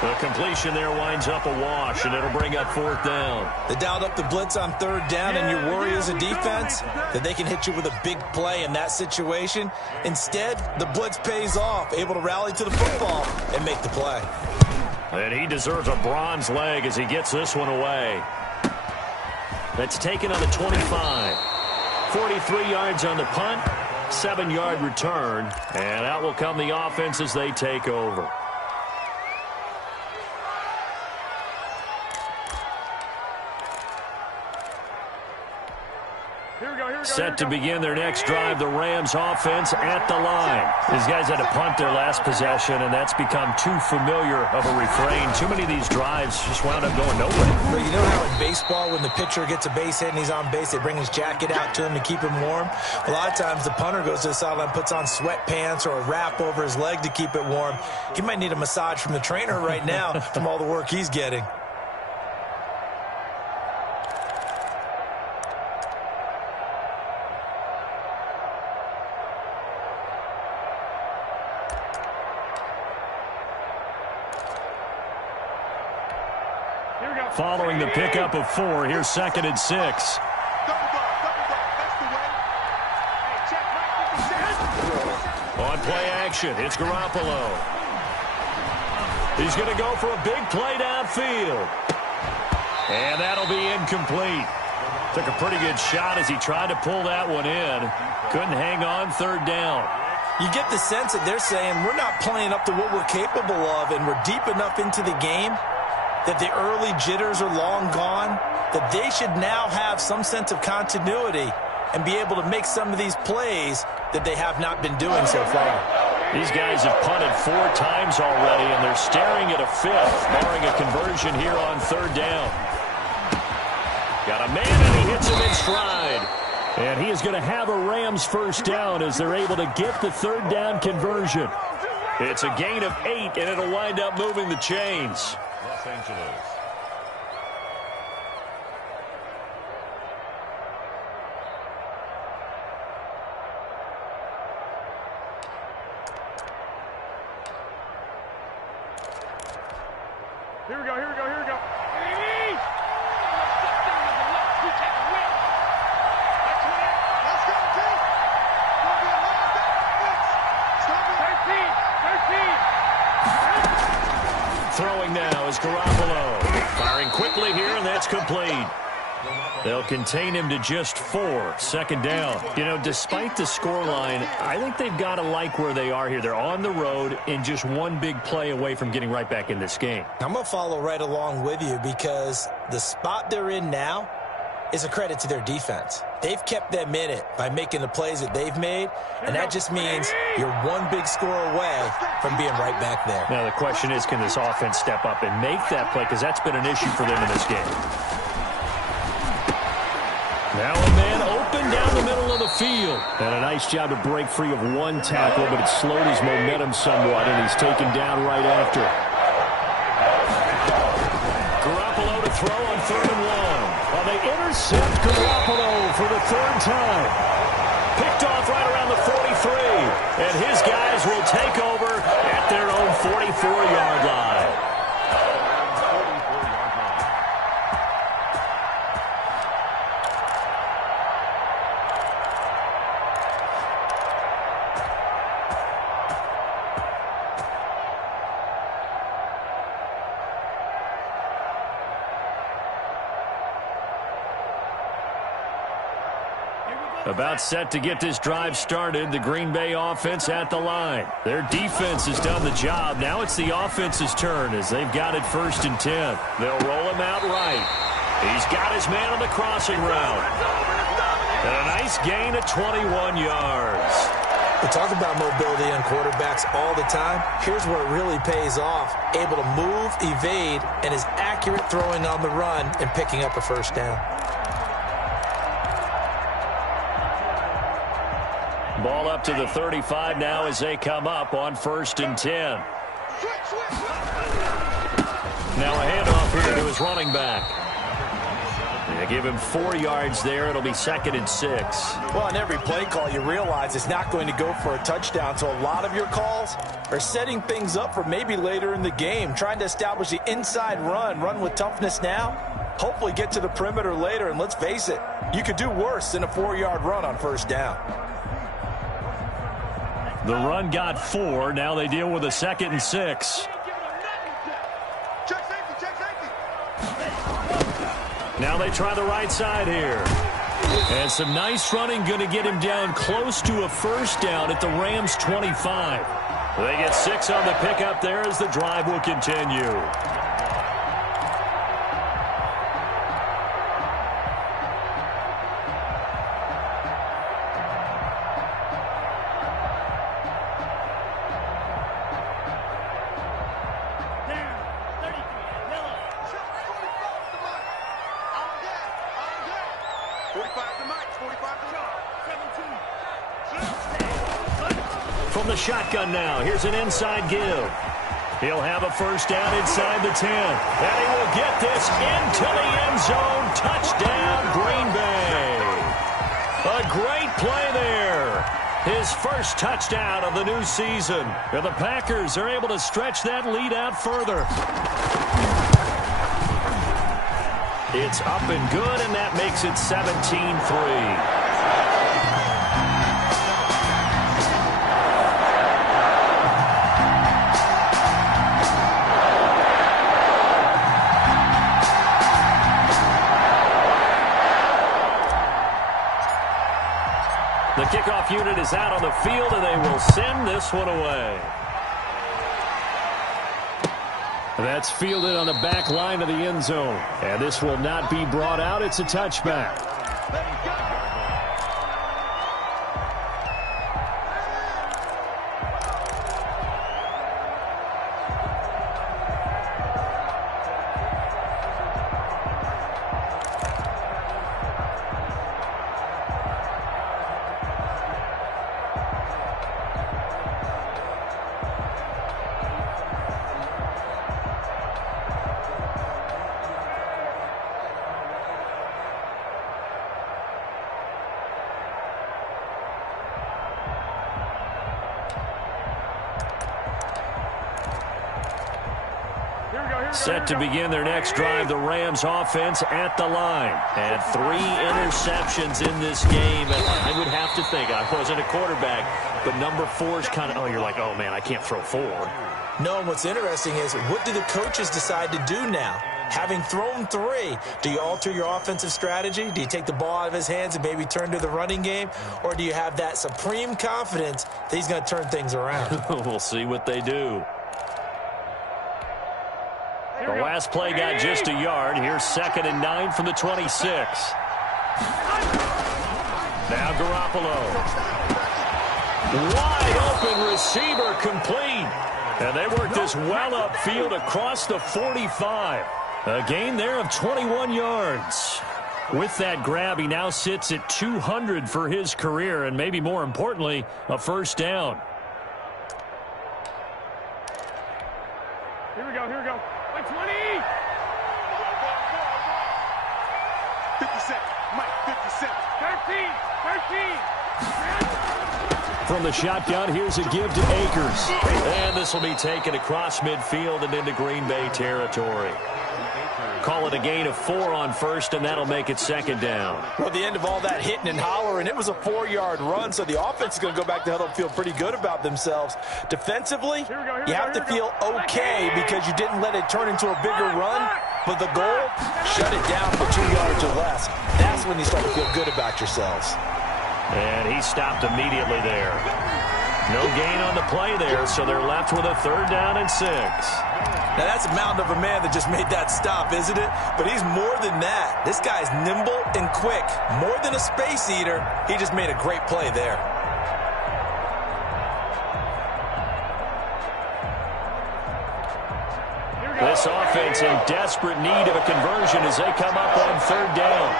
The completion there winds up a wash, and it'll bring up 4th down. They dialed up the blitz on 3rd down, and your worry as a defense that they can hit you with a big play in that situation. Instead, the blitz pays off, able to rally to the football and make the play. And he deserves a bronze leg as he gets this one away. That's taken on the 25. 43 yards on the punt, 7-yard return, and out will come the offense as they take over. Set to begin their next drive, the Rams offense at the line. These guys had to punt their last possession, and that's become too familiar of a refrain. Too many of these drives just wound up going nowhere. But you know how in baseball, when the pitcher gets a base hit and he's on base, they bring his jacket out to him to keep him warm? A lot of times the punter goes to the sideline, puts on sweatpants or a wrap over his leg to keep it warm. He might need a massage from the trainer right now from all the work he's getting. Following the pickup of 4, here's 2nd and 6. On play action, it's Garoppolo. He's going to go for a big play downfield. And that'll be incomplete. Took a pretty good shot as he tried to pull that one in. Couldn't hang on 3rd down. You get the sense that they're saying we're not playing up to what we're capable of, and we're deep enough into the game that the early jitters are long gone, that they should now have some sense of continuity and be able to make some of these plays that they have not been doing so far. These guys have punted 4 times already, and they're staring at a 5th, barring a conversion here on 3rd down. Got a man, and he hits him in stride. And he is going to have a Rams first down as they're able to get the 3rd down conversion. It's a gain of 8, and it'll wind up moving the chains. Los Angeles. Here we go. Let's go, team. We'll be a lot of defense. Stop it. 13. Throwing now is Garoppolo. Firing quickly here, and that's complete. They'll contain him to just 4, 2nd down. You know, despite the scoreline, I think they've got to like where they are here. They're on the road and just one big play away from getting right back in this game. I'm going to follow right along with you because the spot they're in now is a credit to their defense. They've kept them in it by making the plays that they've made, and that just means you're one big score away from being right back there. Now the question is, can this offense step up and make that play? Because that's been an issue for them in this game. Now a man open down the middle of the field. And a nice job to break free of one tackle, but it slowed his momentum somewhat, and he's taken down right after. Garoppolo to throw on 3rd and 1. Well, they intercept Garoppolo for the 3rd time. Picked off right around the 43. And his guys will take over at their own 44-yard line. About set to get this drive started. The Green Bay offense at the line. Their defense has done the job. Now it's the offense's turn as they've got it 1st and 10. They'll roll him out right. He's got his man on the crossing route. And a nice gain of 21 yards. We talk about mobility on quarterbacks all the time. Here's where it really pays off. Able to move, evade, and is accurate throwing on the run and picking up a 1st down. Ball up to the 35 now as they come up on 1st and 10. Now a handoff here to his running back. They give him 4 yards there. It'll be 2nd and 6. Well, on every play call, you realize it's not going to go for a touchdown. So a lot of your calls are setting things up for maybe later in the game, trying to establish the inside run with toughness now, hopefully get to the perimeter later. And let's face it, you could do worse than a 4-yard run on 1st down. The run got 4. Now they deal with a 2nd and 6. Now they try the right side here. And some nice running going to get him down close to a 1st down at the Rams' 25. They get 6 on the pickup there as the drive will continue. From the shotgun now, here's an inside give. He'll have a 1st down inside the 10. And he will get this into the end zone. Touchdown, Green Bay. A great play there. His 1st touchdown of the new season. And the Packers are able to stretch that lead out further. It's up and good, and that makes it 17-3. The kickoff unit is out on the field, and they will send this one away. That's fielded on the back line of the end zone. And this will not be brought out. It's a touchback. Set to begin their next drive, the Rams offense at the line. And 3 interceptions in this game. And I would have to think, I wasn't a quarterback, but number 4 is kind of, oh, you're like, oh, man, I can't throw 4. No, and what's interesting is, what do the coaches decide to do now? Having thrown 3, do you alter your offensive strategy? Do you take the ball out of his hands and maybe turn to the running game? Or do you have that supreme confidence that he's going to turn things around? We'll see what they do. The last play got just a yard. Here's 2nd and 9 from the 26. Now Garoppolo. Wide open receiver complete. And they worked this well upfield across the 45. A gain there of 21 yards. With that grab, he now sits at 200 for his career, and maybe more importantly, a 1st down. Here we go. 20. 57. Mike, 57. 13. From the shotgun, here's a give to Akers. And this will be taken across midfield and into Green Bay territory. Call it a gain of 4 on 1st, and that'll make it 2nd down. Well, the end of all that hitting and hollering, it was a 4-yard run, so the offense is going to go back to huddle and feel pretty good about themselves. Defensively, you have to feel okay because you didn't let it turn into a bigger run, but the goal, shut it down for 2 yards or less. That's when you start to feel good about yourselves. And he stopped immediately there. No gain on the play there, so they're left with a 3rd down and 6. Now, that's a mountain of a man that just made that stop, isn't it? But he's more than that. This guy's nimble and quick. More than a space eater, he just made a great play there. This offense in desperate need of a conversion as they come up on 3rd down.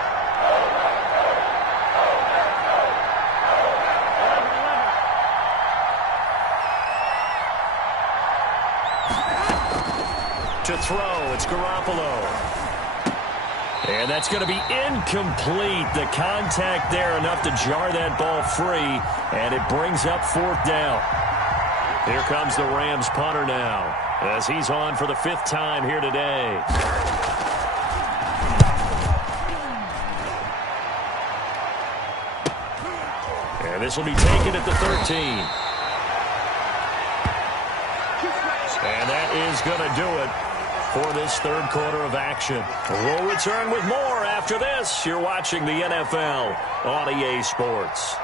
To throw, it's Garoppolo. And that's going to be incomplete. The contact there enough to jar that ball free, and it brings up 4th down. Here comes the Rams punter now, as he's on for the 5th time here today. And this will be taken at the 13. And that is going to do it for this 3rd quarter of action. We'll return with more after this. You're watching the NFL on EA Sports.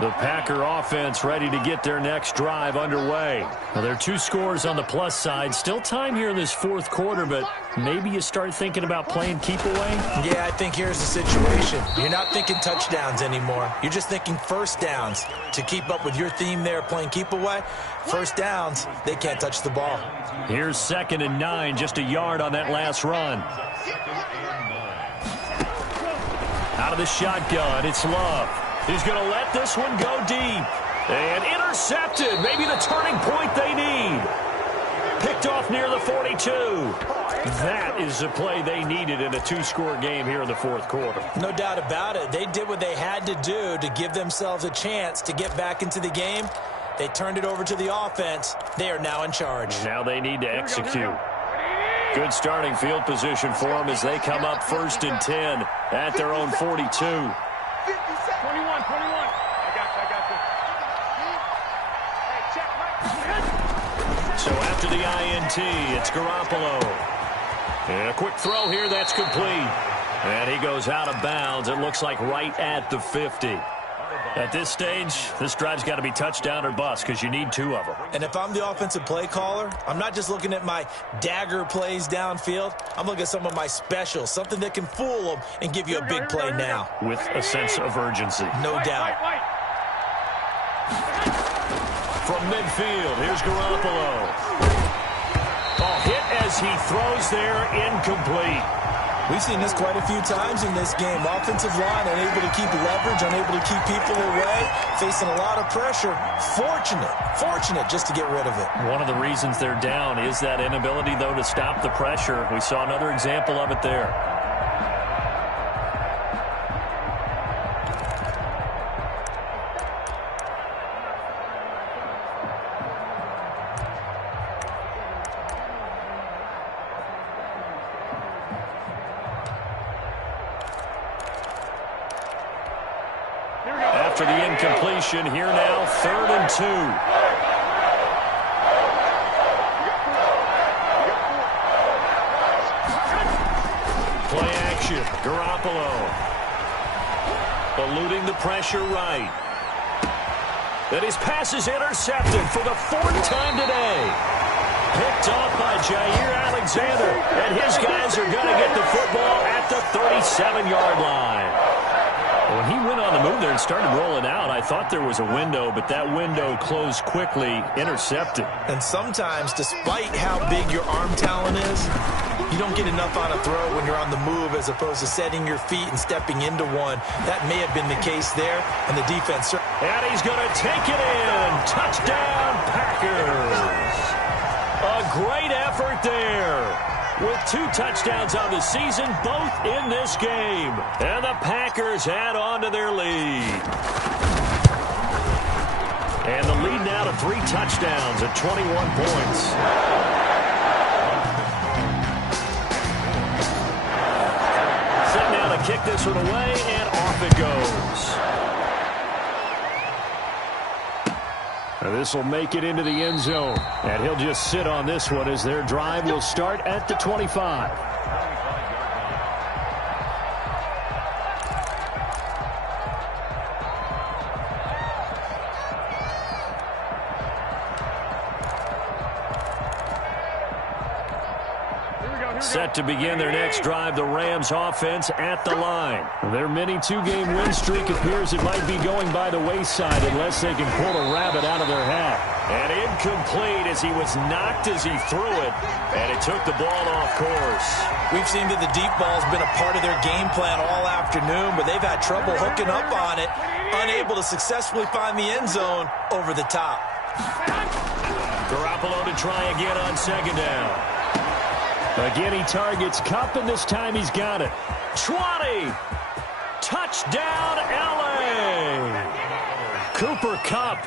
The Packer offense ready to get their next drive underway. Now, there are 2 scores on the plus side. Still time here in this 4th quarter, but maybe you start thinking about playing keep away? Yeah, I think here's the situation. You're not thinking touchdowns anymore. You're just thinking 1st downs. To keep up with your theme there, playing keep away, 1st downs, they can't touch the ball. Here's 2nd and 9, just a yard on that last run. Out of the shotgun, it's Love. He's going to let this one go deep. And intercepted. Maybe the turning point they need. Picked off near the 42. That is the play they needed in a 2-score game here in the 4th quarter. No doubt about it. They did what they had to do to give themselves a chance to get back into the game. They turned it over to the offense. They are now in charge. Now they need to execute. Good starting field position for them as they come up 1st and 10 at their own 42. 21. I got you. So after the INT, it's Garoppolo. And a quick throw here, that's complete. And he goes out of bounds, it looks like right at the 50. At this stage, this drive's got to be touchdown or bust because you need 2 of them. And if I'm the offensive play caller, I'm not just looking at my dagger plays downfield. I'm looking at some of my specials, something that can fool them and give you a big play now. With a sense of urgency. No doubt. From midfield, here's Garoppolo. Oh, hit as he throws there, incomplete. We've seen this quite a few times in this game. Offensive line unable to keep leverage, unable to keep people away, facing a lot of pressure. Fortunate just to get rid of it. One of the reasons they're down is that inability, though, to stop the pressure. We saw another example of it there. After the incompletion, here now, 3rd and 2. Play action, Garoppolo. Eluding the pressure right. And his pass is intercepted for the 4th time today. Picked off by Jair Alexander. And his guys are going to get the football at the 37-yard line. When he went on the move there and started rolling out, I thought there was a window, but that window closed quickly, intercepted. And sometimes, despite how big your arm talent is, you don't get enough on a throw when you're on the move as opposed to setting your feet and stepping into one. That may have been the case there, and the defense... And he's going to take it in. Touchdown, Packers. A great effort there. With 2 touchdowns on the season, both in this game. And the Packers add on to their lead. And the lead now to 3 touchdowns at 21 points. Set now to kick this one away, and off it goes. This will make it into the end zone. And he'll just sit on this one as their drive will start at the 25. Set to begin their next drive, the Rams offense at the line. Their mini two-game win streak appears it might be going by the wayside unless they can pull a rabbit out of their hat. And incomplete as he was knocked as he threw it, and it took the ball off course. We've seen that the deep ball has been a part of their game plan all afternoon, but they've had trouble hooking up on it, unable to successfully find the end zone over the top. Garoppolo to try again on second down. Again, he targets Kupp, and this time he's got it. 20! Touchdown, L.A.! Cooper Kupp,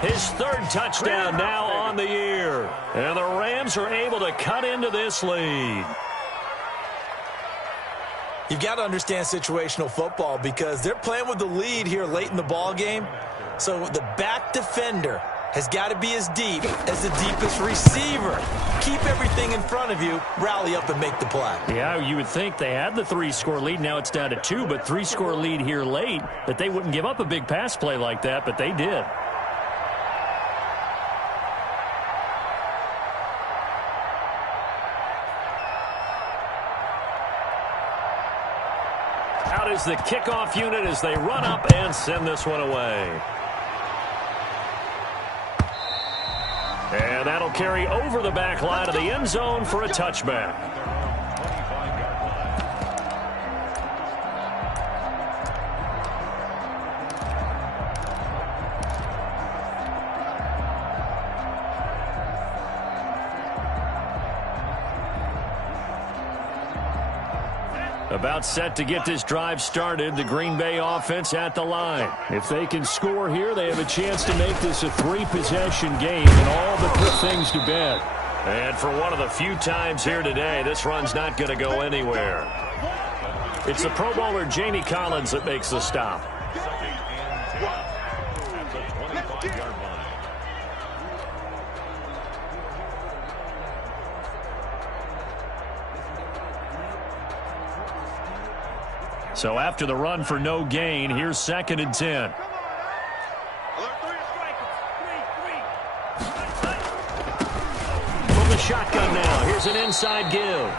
his third touchdown now on the year. And the Rams are able to cut into this lead. You've got to understand situational football because they're playing with the lead here late in the ball game. So the back defender has got to be as deep as the deepest receiver. Keep everything in front of you, rally up and make the play. Yeah, you would think they had the 3-score lead. Now it's down to 2, but 3-score lead here late, that they wouldn't give up a big pass play like that, but they did. Out is the kickoff unit as they run up and send this one away. And that'll carry over the back line of the end zone for a touchback. About set to get this drive started, the Green Bay offense at the line. If they can score here, they have a chance to make this a 3-possession game and all but put things to bed. And for one of the few times here today, this run's not going to go anywhere. It's the Pro Bowler Jamie Collins that makes the stop. So after the run for no gain, here's 2nd and 10. From the shotgun now, here's an inside give.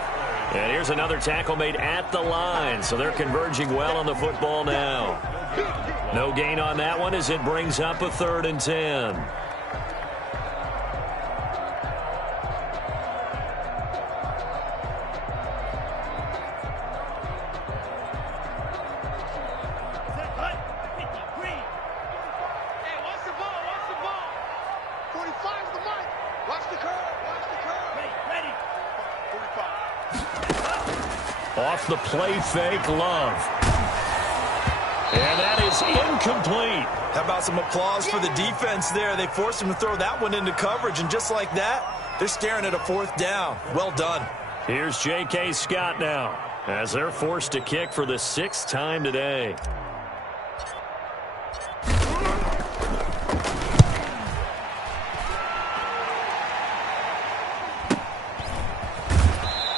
And here's another tackle made at the line, so they're converging well on the football now. No gain on that one as it brings up a 3rd and 10. Off the play fake, Love. And that is incomplete. How about some applause for the defense there? They forced him to throw that one into coverage, and just like that, they're staring at a 4th down. Well done. Here's J.K. Scott now as they're forced to kick for the 6th time today.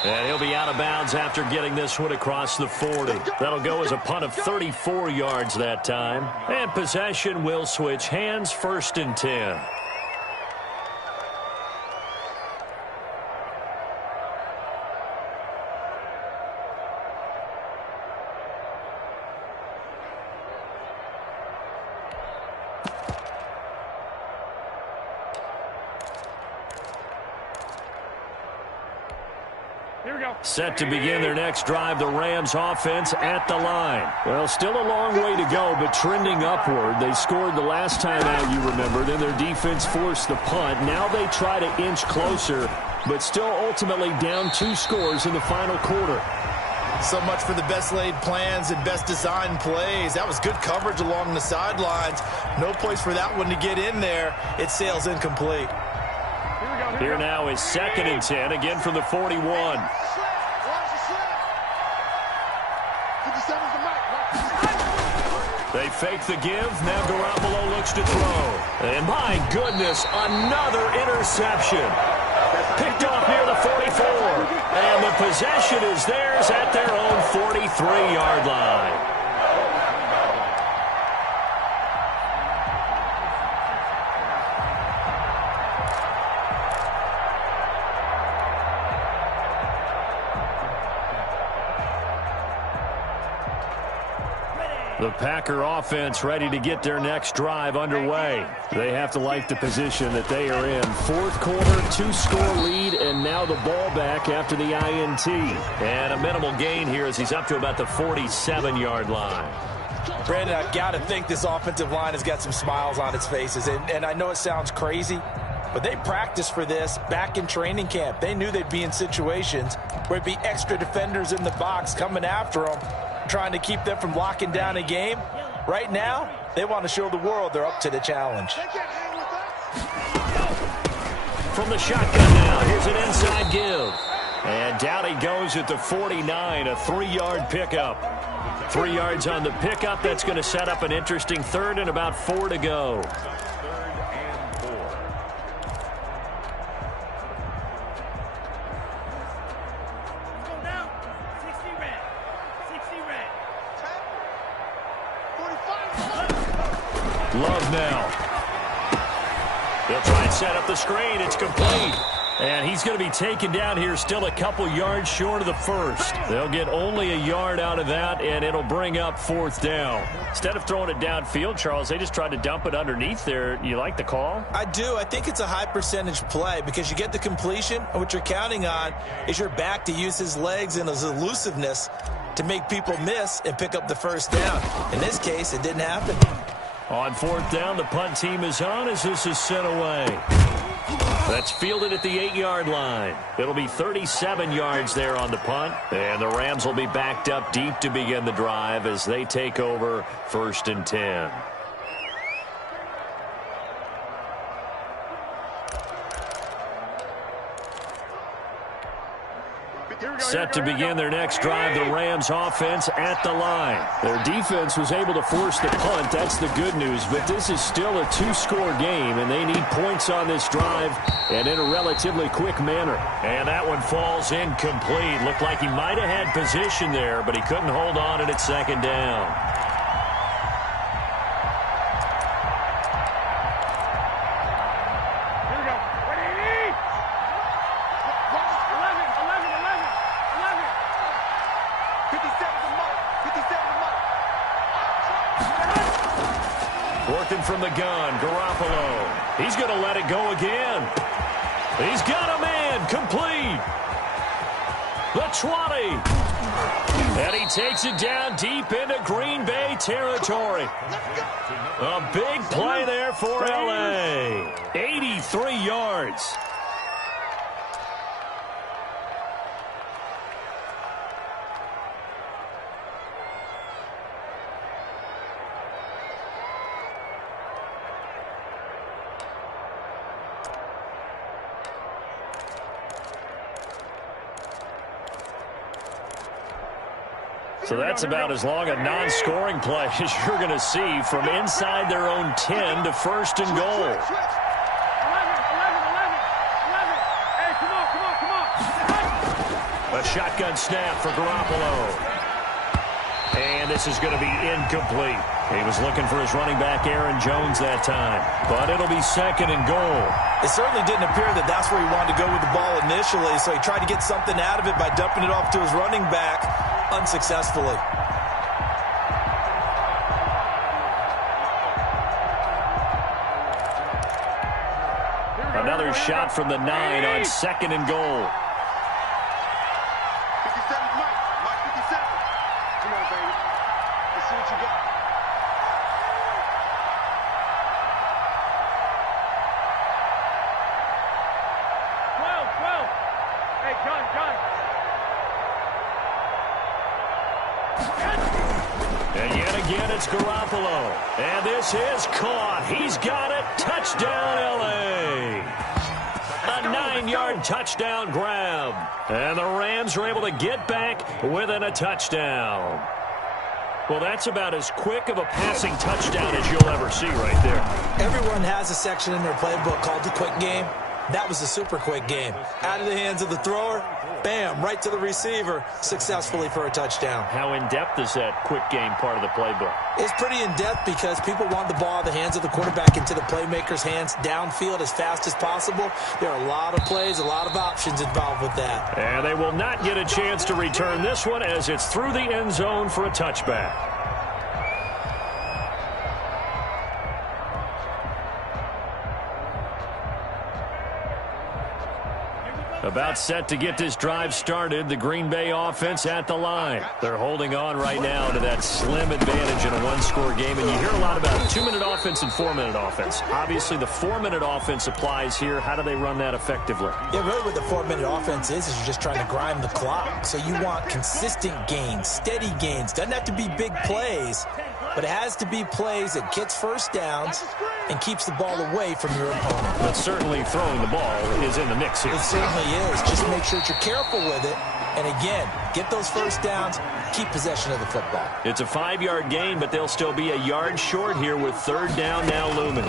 And he'll be out of bounds after getting this one across the 40. That'll go as a punt of 34 yards that time. And possession will switch hands, 1st and 10. Set to begin their next drive, the Rams offense at the line. Well, still a long way to go, but trending upward. They scored the last time out, you remember. Then their defense forced the punt. Now they try to inch closer, but still ultimately down 2 scores in the final quarter. So much for the best laid plans and best designed plays. That was good coverage along the sidelines. No place for that one to get in there. It sails incomplete. Here now is 2nd and 10, again from the 41. They fake the give. Now Garoppolo looks to throw. And my goodness, another interception. Picked off near the 44. And the possession is theirs at their own 43-yard line. The Packer offense ready to get their next drive underway. They have to like the position that they are in. Fourth quarter, 2-score lead, and now the ball back after the INT. And a minimal gain here as he's up to about the 47-yard line. Brandon, I've got to think this offensive line has got some smiles on its faces. And I know it sounds crazy, but they practiced for this back in training camp. They knew they'd be in situations where it'd be extra defenders in the box coming after them, trying to keep them from locking down a game. Right now, they want to show the world they're up to the challenge. From the shotgun now, here's an inside give. And down he goes at the 49, a 3-yard pickup. 3 yards on the pickup. That's going to set up an interesting third and about 4 to go. Love now. They'll try and set up the screen. It's complete. And he's going to be taken down here still a couple yards short of the first. They'll get only a yard out of that, and it'll bring up 4th down. Instead of throwing it downfield, Charles, they just tried to dump it underneath there. You like the call? I do. I think it's a high percentage play because you get the completion, and what you're counting on is your back to use his legs and his elusiveness to make people miss and pick up the first down. In this case, it didn't happen. On 4th down, the punt team is on as this is sent away. That's fielded at the 8-yard line. It'll be 37 yards there on the punt. And the Rams will be backed up deep to begin the drive as they take over 1st and 10. Set to begin their next drive, the Rams offense at the line. Their defense was able to force the punt. That's the good news. But this is still a 2-score game, and they need points on this drive and in a relatively quick manner. And that one falls incomplete. Looked like he might have had position there, but he couldn't hold on and it's 2nd down. Working from the gun, Garoppolo. He's going to let it go again. He's got a man, complete. The 20. And he takes it down deep into Green Bay territory. A big play there for L.A. 83 yards. So that's about as long a non-scoring play as you're going to see from inside their own 10 to 1st and goal. A shotgun snap for Garoppolo. And this is going to be incomplete. He was looking for his running back, Aaron Jones, that time. But it'll be 2nd and goal. It certainly didn't appear that that's where he wanted to go with the ball initially, so he tried to get something out of it by dumping it off to his running back unsuccessfully. Another shot from the 9 on 2nd and goal. 57, Mike 57. Come on, baby. Let's see what you got. And yet again, it's Garoppolo. And this is caught. He's got it. Touchdown, L.A. A 9-yard touchdown grab. And the Rams are able to get back within a touchdown. Well, that's about as quick of a passing touchdown as you'll ever see right there. Everyone has a section in their playbook called the quick game. That was a super quick game. Out of the hands of the thrower, bam, right to the receiver, successfully for a touchdown. How in-depth is that quick game part of the playbook? It's pretty in-depth because people want the ball in the hands of the quarterback into the playmaker's hands downfield as fast as possible. There are a lot of plays, a lot of options involved with that. And they will not get a chance to return this one as it's through the end zone for a touchback. About set to get this drive started. The Green Bay offense at the line. They're holding on right now to that slim advantage in a one-score game. And you hear a lot about 2-minute offense and 4-minute offense. Obviously, the 4-minute offense applies here. How do they run that effectively? Yeah, really what the 4-minute offense is you're just trying to grind the clock. So you want consistent gains, steady gains. Doesn't have to be big plays, but it has to be plays that gets first downs and keeps the ball away from your opponent. But certainly throwing the ball is in the mix here. It certainly is. Just make sure that you're careful with it. And again, get those first downs, keep possession of the football. It's a 5-yard gain, but they'll still be a yard short here with third down now looming.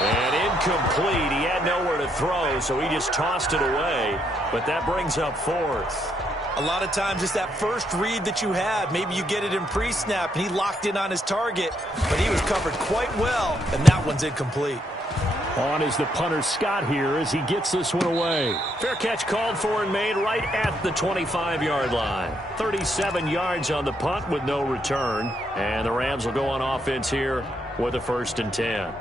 And incomplete. He had nowhere to throw, so he just tossed it away. But that brings up fourth. A lot of times it's that first read that you had. Maybe you get it in pre-snap, and he locked in on his target, but he was covered quite well, and that one's incomplete. On is the punter Scott here as he gets this one away. Fair catch called for and made right at the 25-yard line. 37 yards on the punt with no return. And the Rams will go on offense here with a 1st and 10.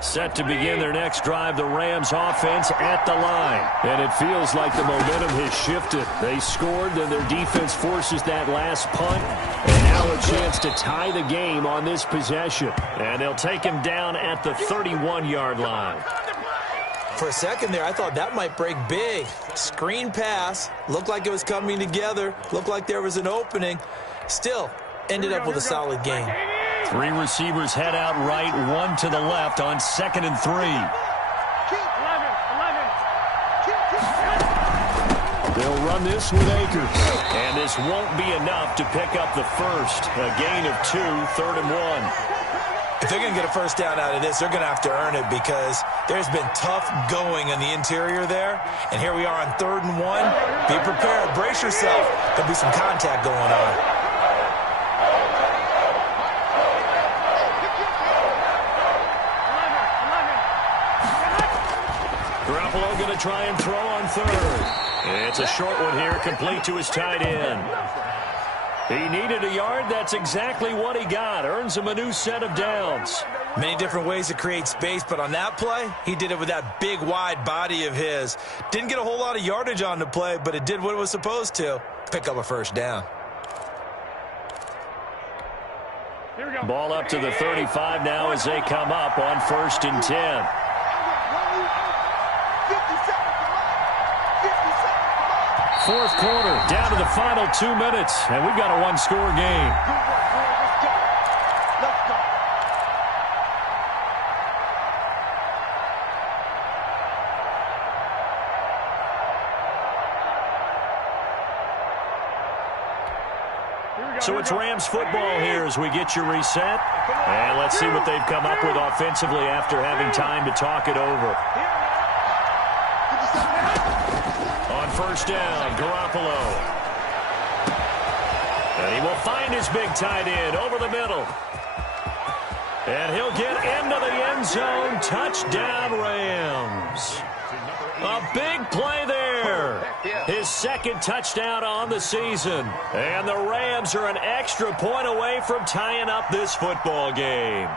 Set to begin their next drive, the Rams offense at the line. And it feels like the momentum has shifted. They scored, then their defense forces that last punt. And now a chance to tie the game on this possession. And they'll take him down at the 31-yard line. For a second there, I thought that might break big. Screen pass, looked like it was coming together, looked like there was an opening. Still, ended up with a solid game. 3 receivers head out right, 1 to the left on 2nd and 3. They'll run this with Akers. And this won't be enough to pick up the first. A gain of 2, 3rd and 1. If they're going to get a first down out of this, they're going to have to earn it because there's been tough going in the interior there. And here we are on 3rd and 1. Be prepared. Brace yourself. There'll be some contact going on. Going to try and throw on 3rd. It's a short one here, complete to his tight end. He needed a yard. That's exactly what he got. Earns him a new set of downs. Many different ways to create space, but on that play, he did it with that big, wide body of his. Didn't get a whole lot of yardage on the play, but it did what it was supposed to. Pick up a first down. Ball up to the 35 now as they come up on 1st and 10. Fourth quarter, down to the final 2 minutes, and we've got a one-score game. So it's Rams football here as we get you reset. And let's see what they've come up with offensively after having time to talk it over. On 1st down, Garoppolo. And he will find his big tight end over the middle. And he'll get into the end zone. Touchdown, Rams. A big play there. His 2nd touchdown on the season. And the Rams are an extra point away from tying up this football game.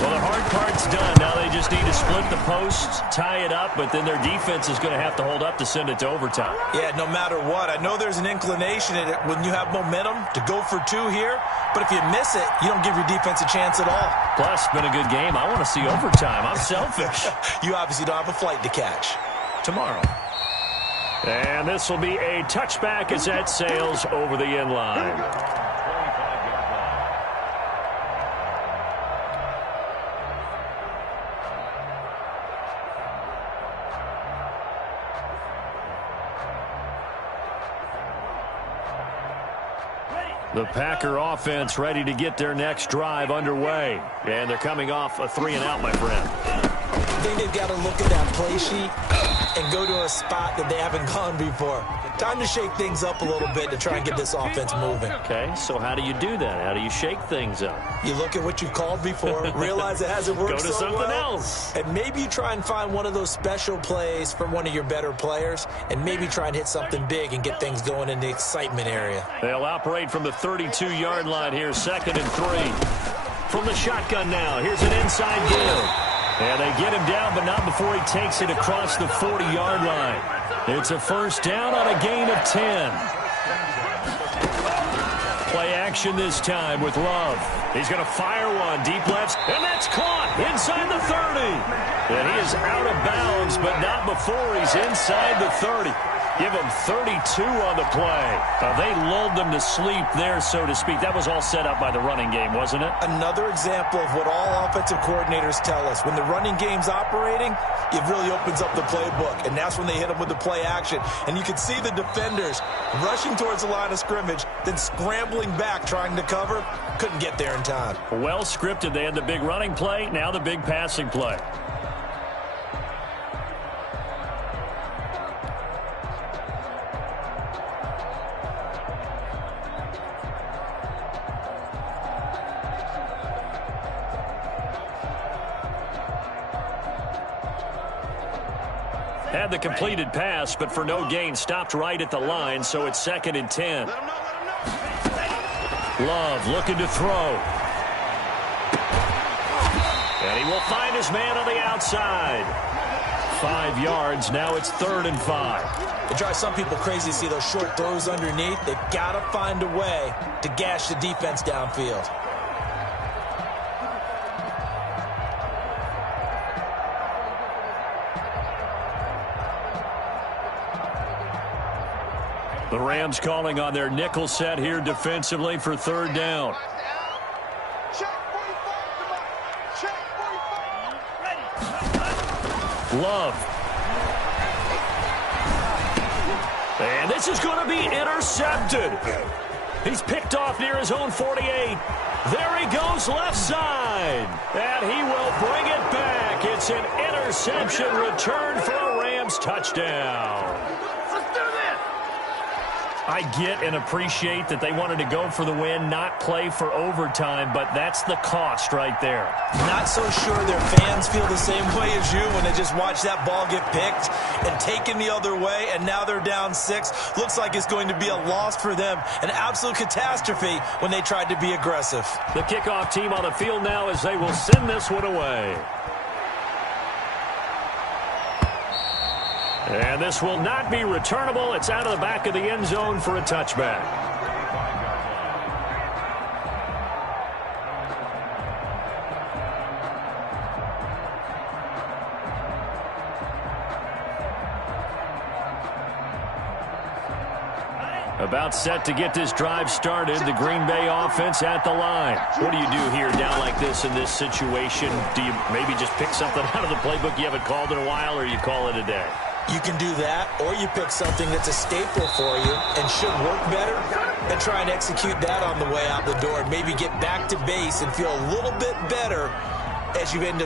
Well, the hard part's done. Now they just need to split the posts, tie it up, but then their defense is going to have to hold up to send it to overtime. Yeah, no matter what. I know there's an inclination in it when you have momentum to go for 2 here, but if you miss it, you don't give your defense a chance at all. Plus, it's been a good game. I want to see overtime. I'm selfish. You obviously don't have a flight to catch. Tomorrow. And this will be a touchback as that sails over the end line. The Packer offense ready to get their next drive underway. And they're coming off a 3-and-out, my friend. I think they've got to look at that play sheet and go to a spot that they haven't gone before. Time to shake things up a little bit to try and get this offense moving. Okay, so how do you do that? How do you shake things up? You look at what you've called before, realize it hasn't worked Go to so something well, else. and maybe you try and find one of those special plays from one of your better players, and maybe try and hit something big and get things going in the excitement area. They'll operate from the 32-yard line here, 2nd and 3. From the shotgun now, here's an inside give. And they get him down, but not before he takes it across the 40-yard line. It's a first down on a gain of 10. Play action this time with Love. He's going to fire one deep left, and that's caught inside the 30. And he is out of bounds, but not before he's inside the 30. Give him 32 on the play. They lulled them to sleep there, so to speak. That was all set up by the running game, wasn't it? Another example of what all offensive coordinators tell us. When the running game's operating, it really opens up the playbook, and that's when they hit them with the play action. And you can see the defenders rushing towards the line of scrimmage, then scrambling back, trying to cover. Couldn't get there in time. Well scripted. They had the big running play, now the big passing play. Had the completed pass, but for no gain, stopped right at the line, so it's 2nd and 10. Love looking to throw. And he will find his man on the outside. 5 yards, now it's 3rd and 5. It drives some people crazy to see those short throws underneath. They've got to find a way to gash the defense downfield. The Rams calling on their nickel set here defensively for 3rd down. Love. And this is going to be intercepted. He's picked off near his own 48. There he goes left side. And he will bring it back. It's an interception return for a Rams touchdown. I get and appreciate that they wanted to go for the win, not play for overtime, but that's the cost right there. Not so sure their fans feel the same way as you when they just watch that ball get picked and taken the other way, and now they're down 6. Looks like it's going to be a loss for them, an absolute catastrophe when they tried to be aggressive. The kickoff team on the field now as they will send this one away. And this will not be returnable. It's out of the back of the end zone for a touchback. About set to get this drive started. The Green Bay offense at the line. What do you do here down like this in this situation? Do you maybe just pick something out of the playbook you haven't called in a while, or you call it a day? You can do that, or you pick something that's a staple for you and should work better and try and execute that on the way out the door and maybe get back to base and feel a little bit better as you end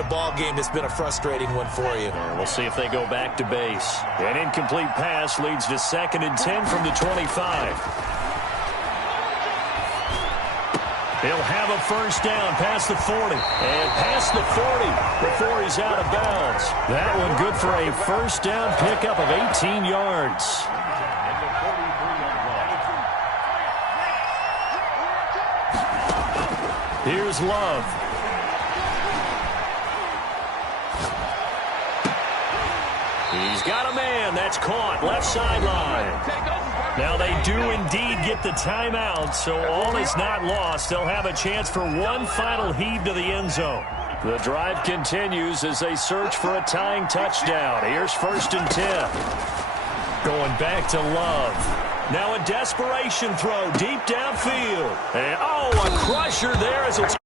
a ball game that's been a frustrating one for you. We'll see if they go back to base. An incomplete pass leads to 2nd and 10 from the 25. He'll have a first down past the 40. And past the 40 before he's out of bounds. That one good for a first down pickup of 18 yards. Here's Love. He's got a man. That's caught. Left sideline. Now they do indeed get the timeout, so all is not lost. They'll have a chance for one final heave to the end zone. The drive continues as they search for a tying touchdown. Here's 1st and 10. Going back to Love. Now a desperation throw deep downfield. And, a crusher there as it's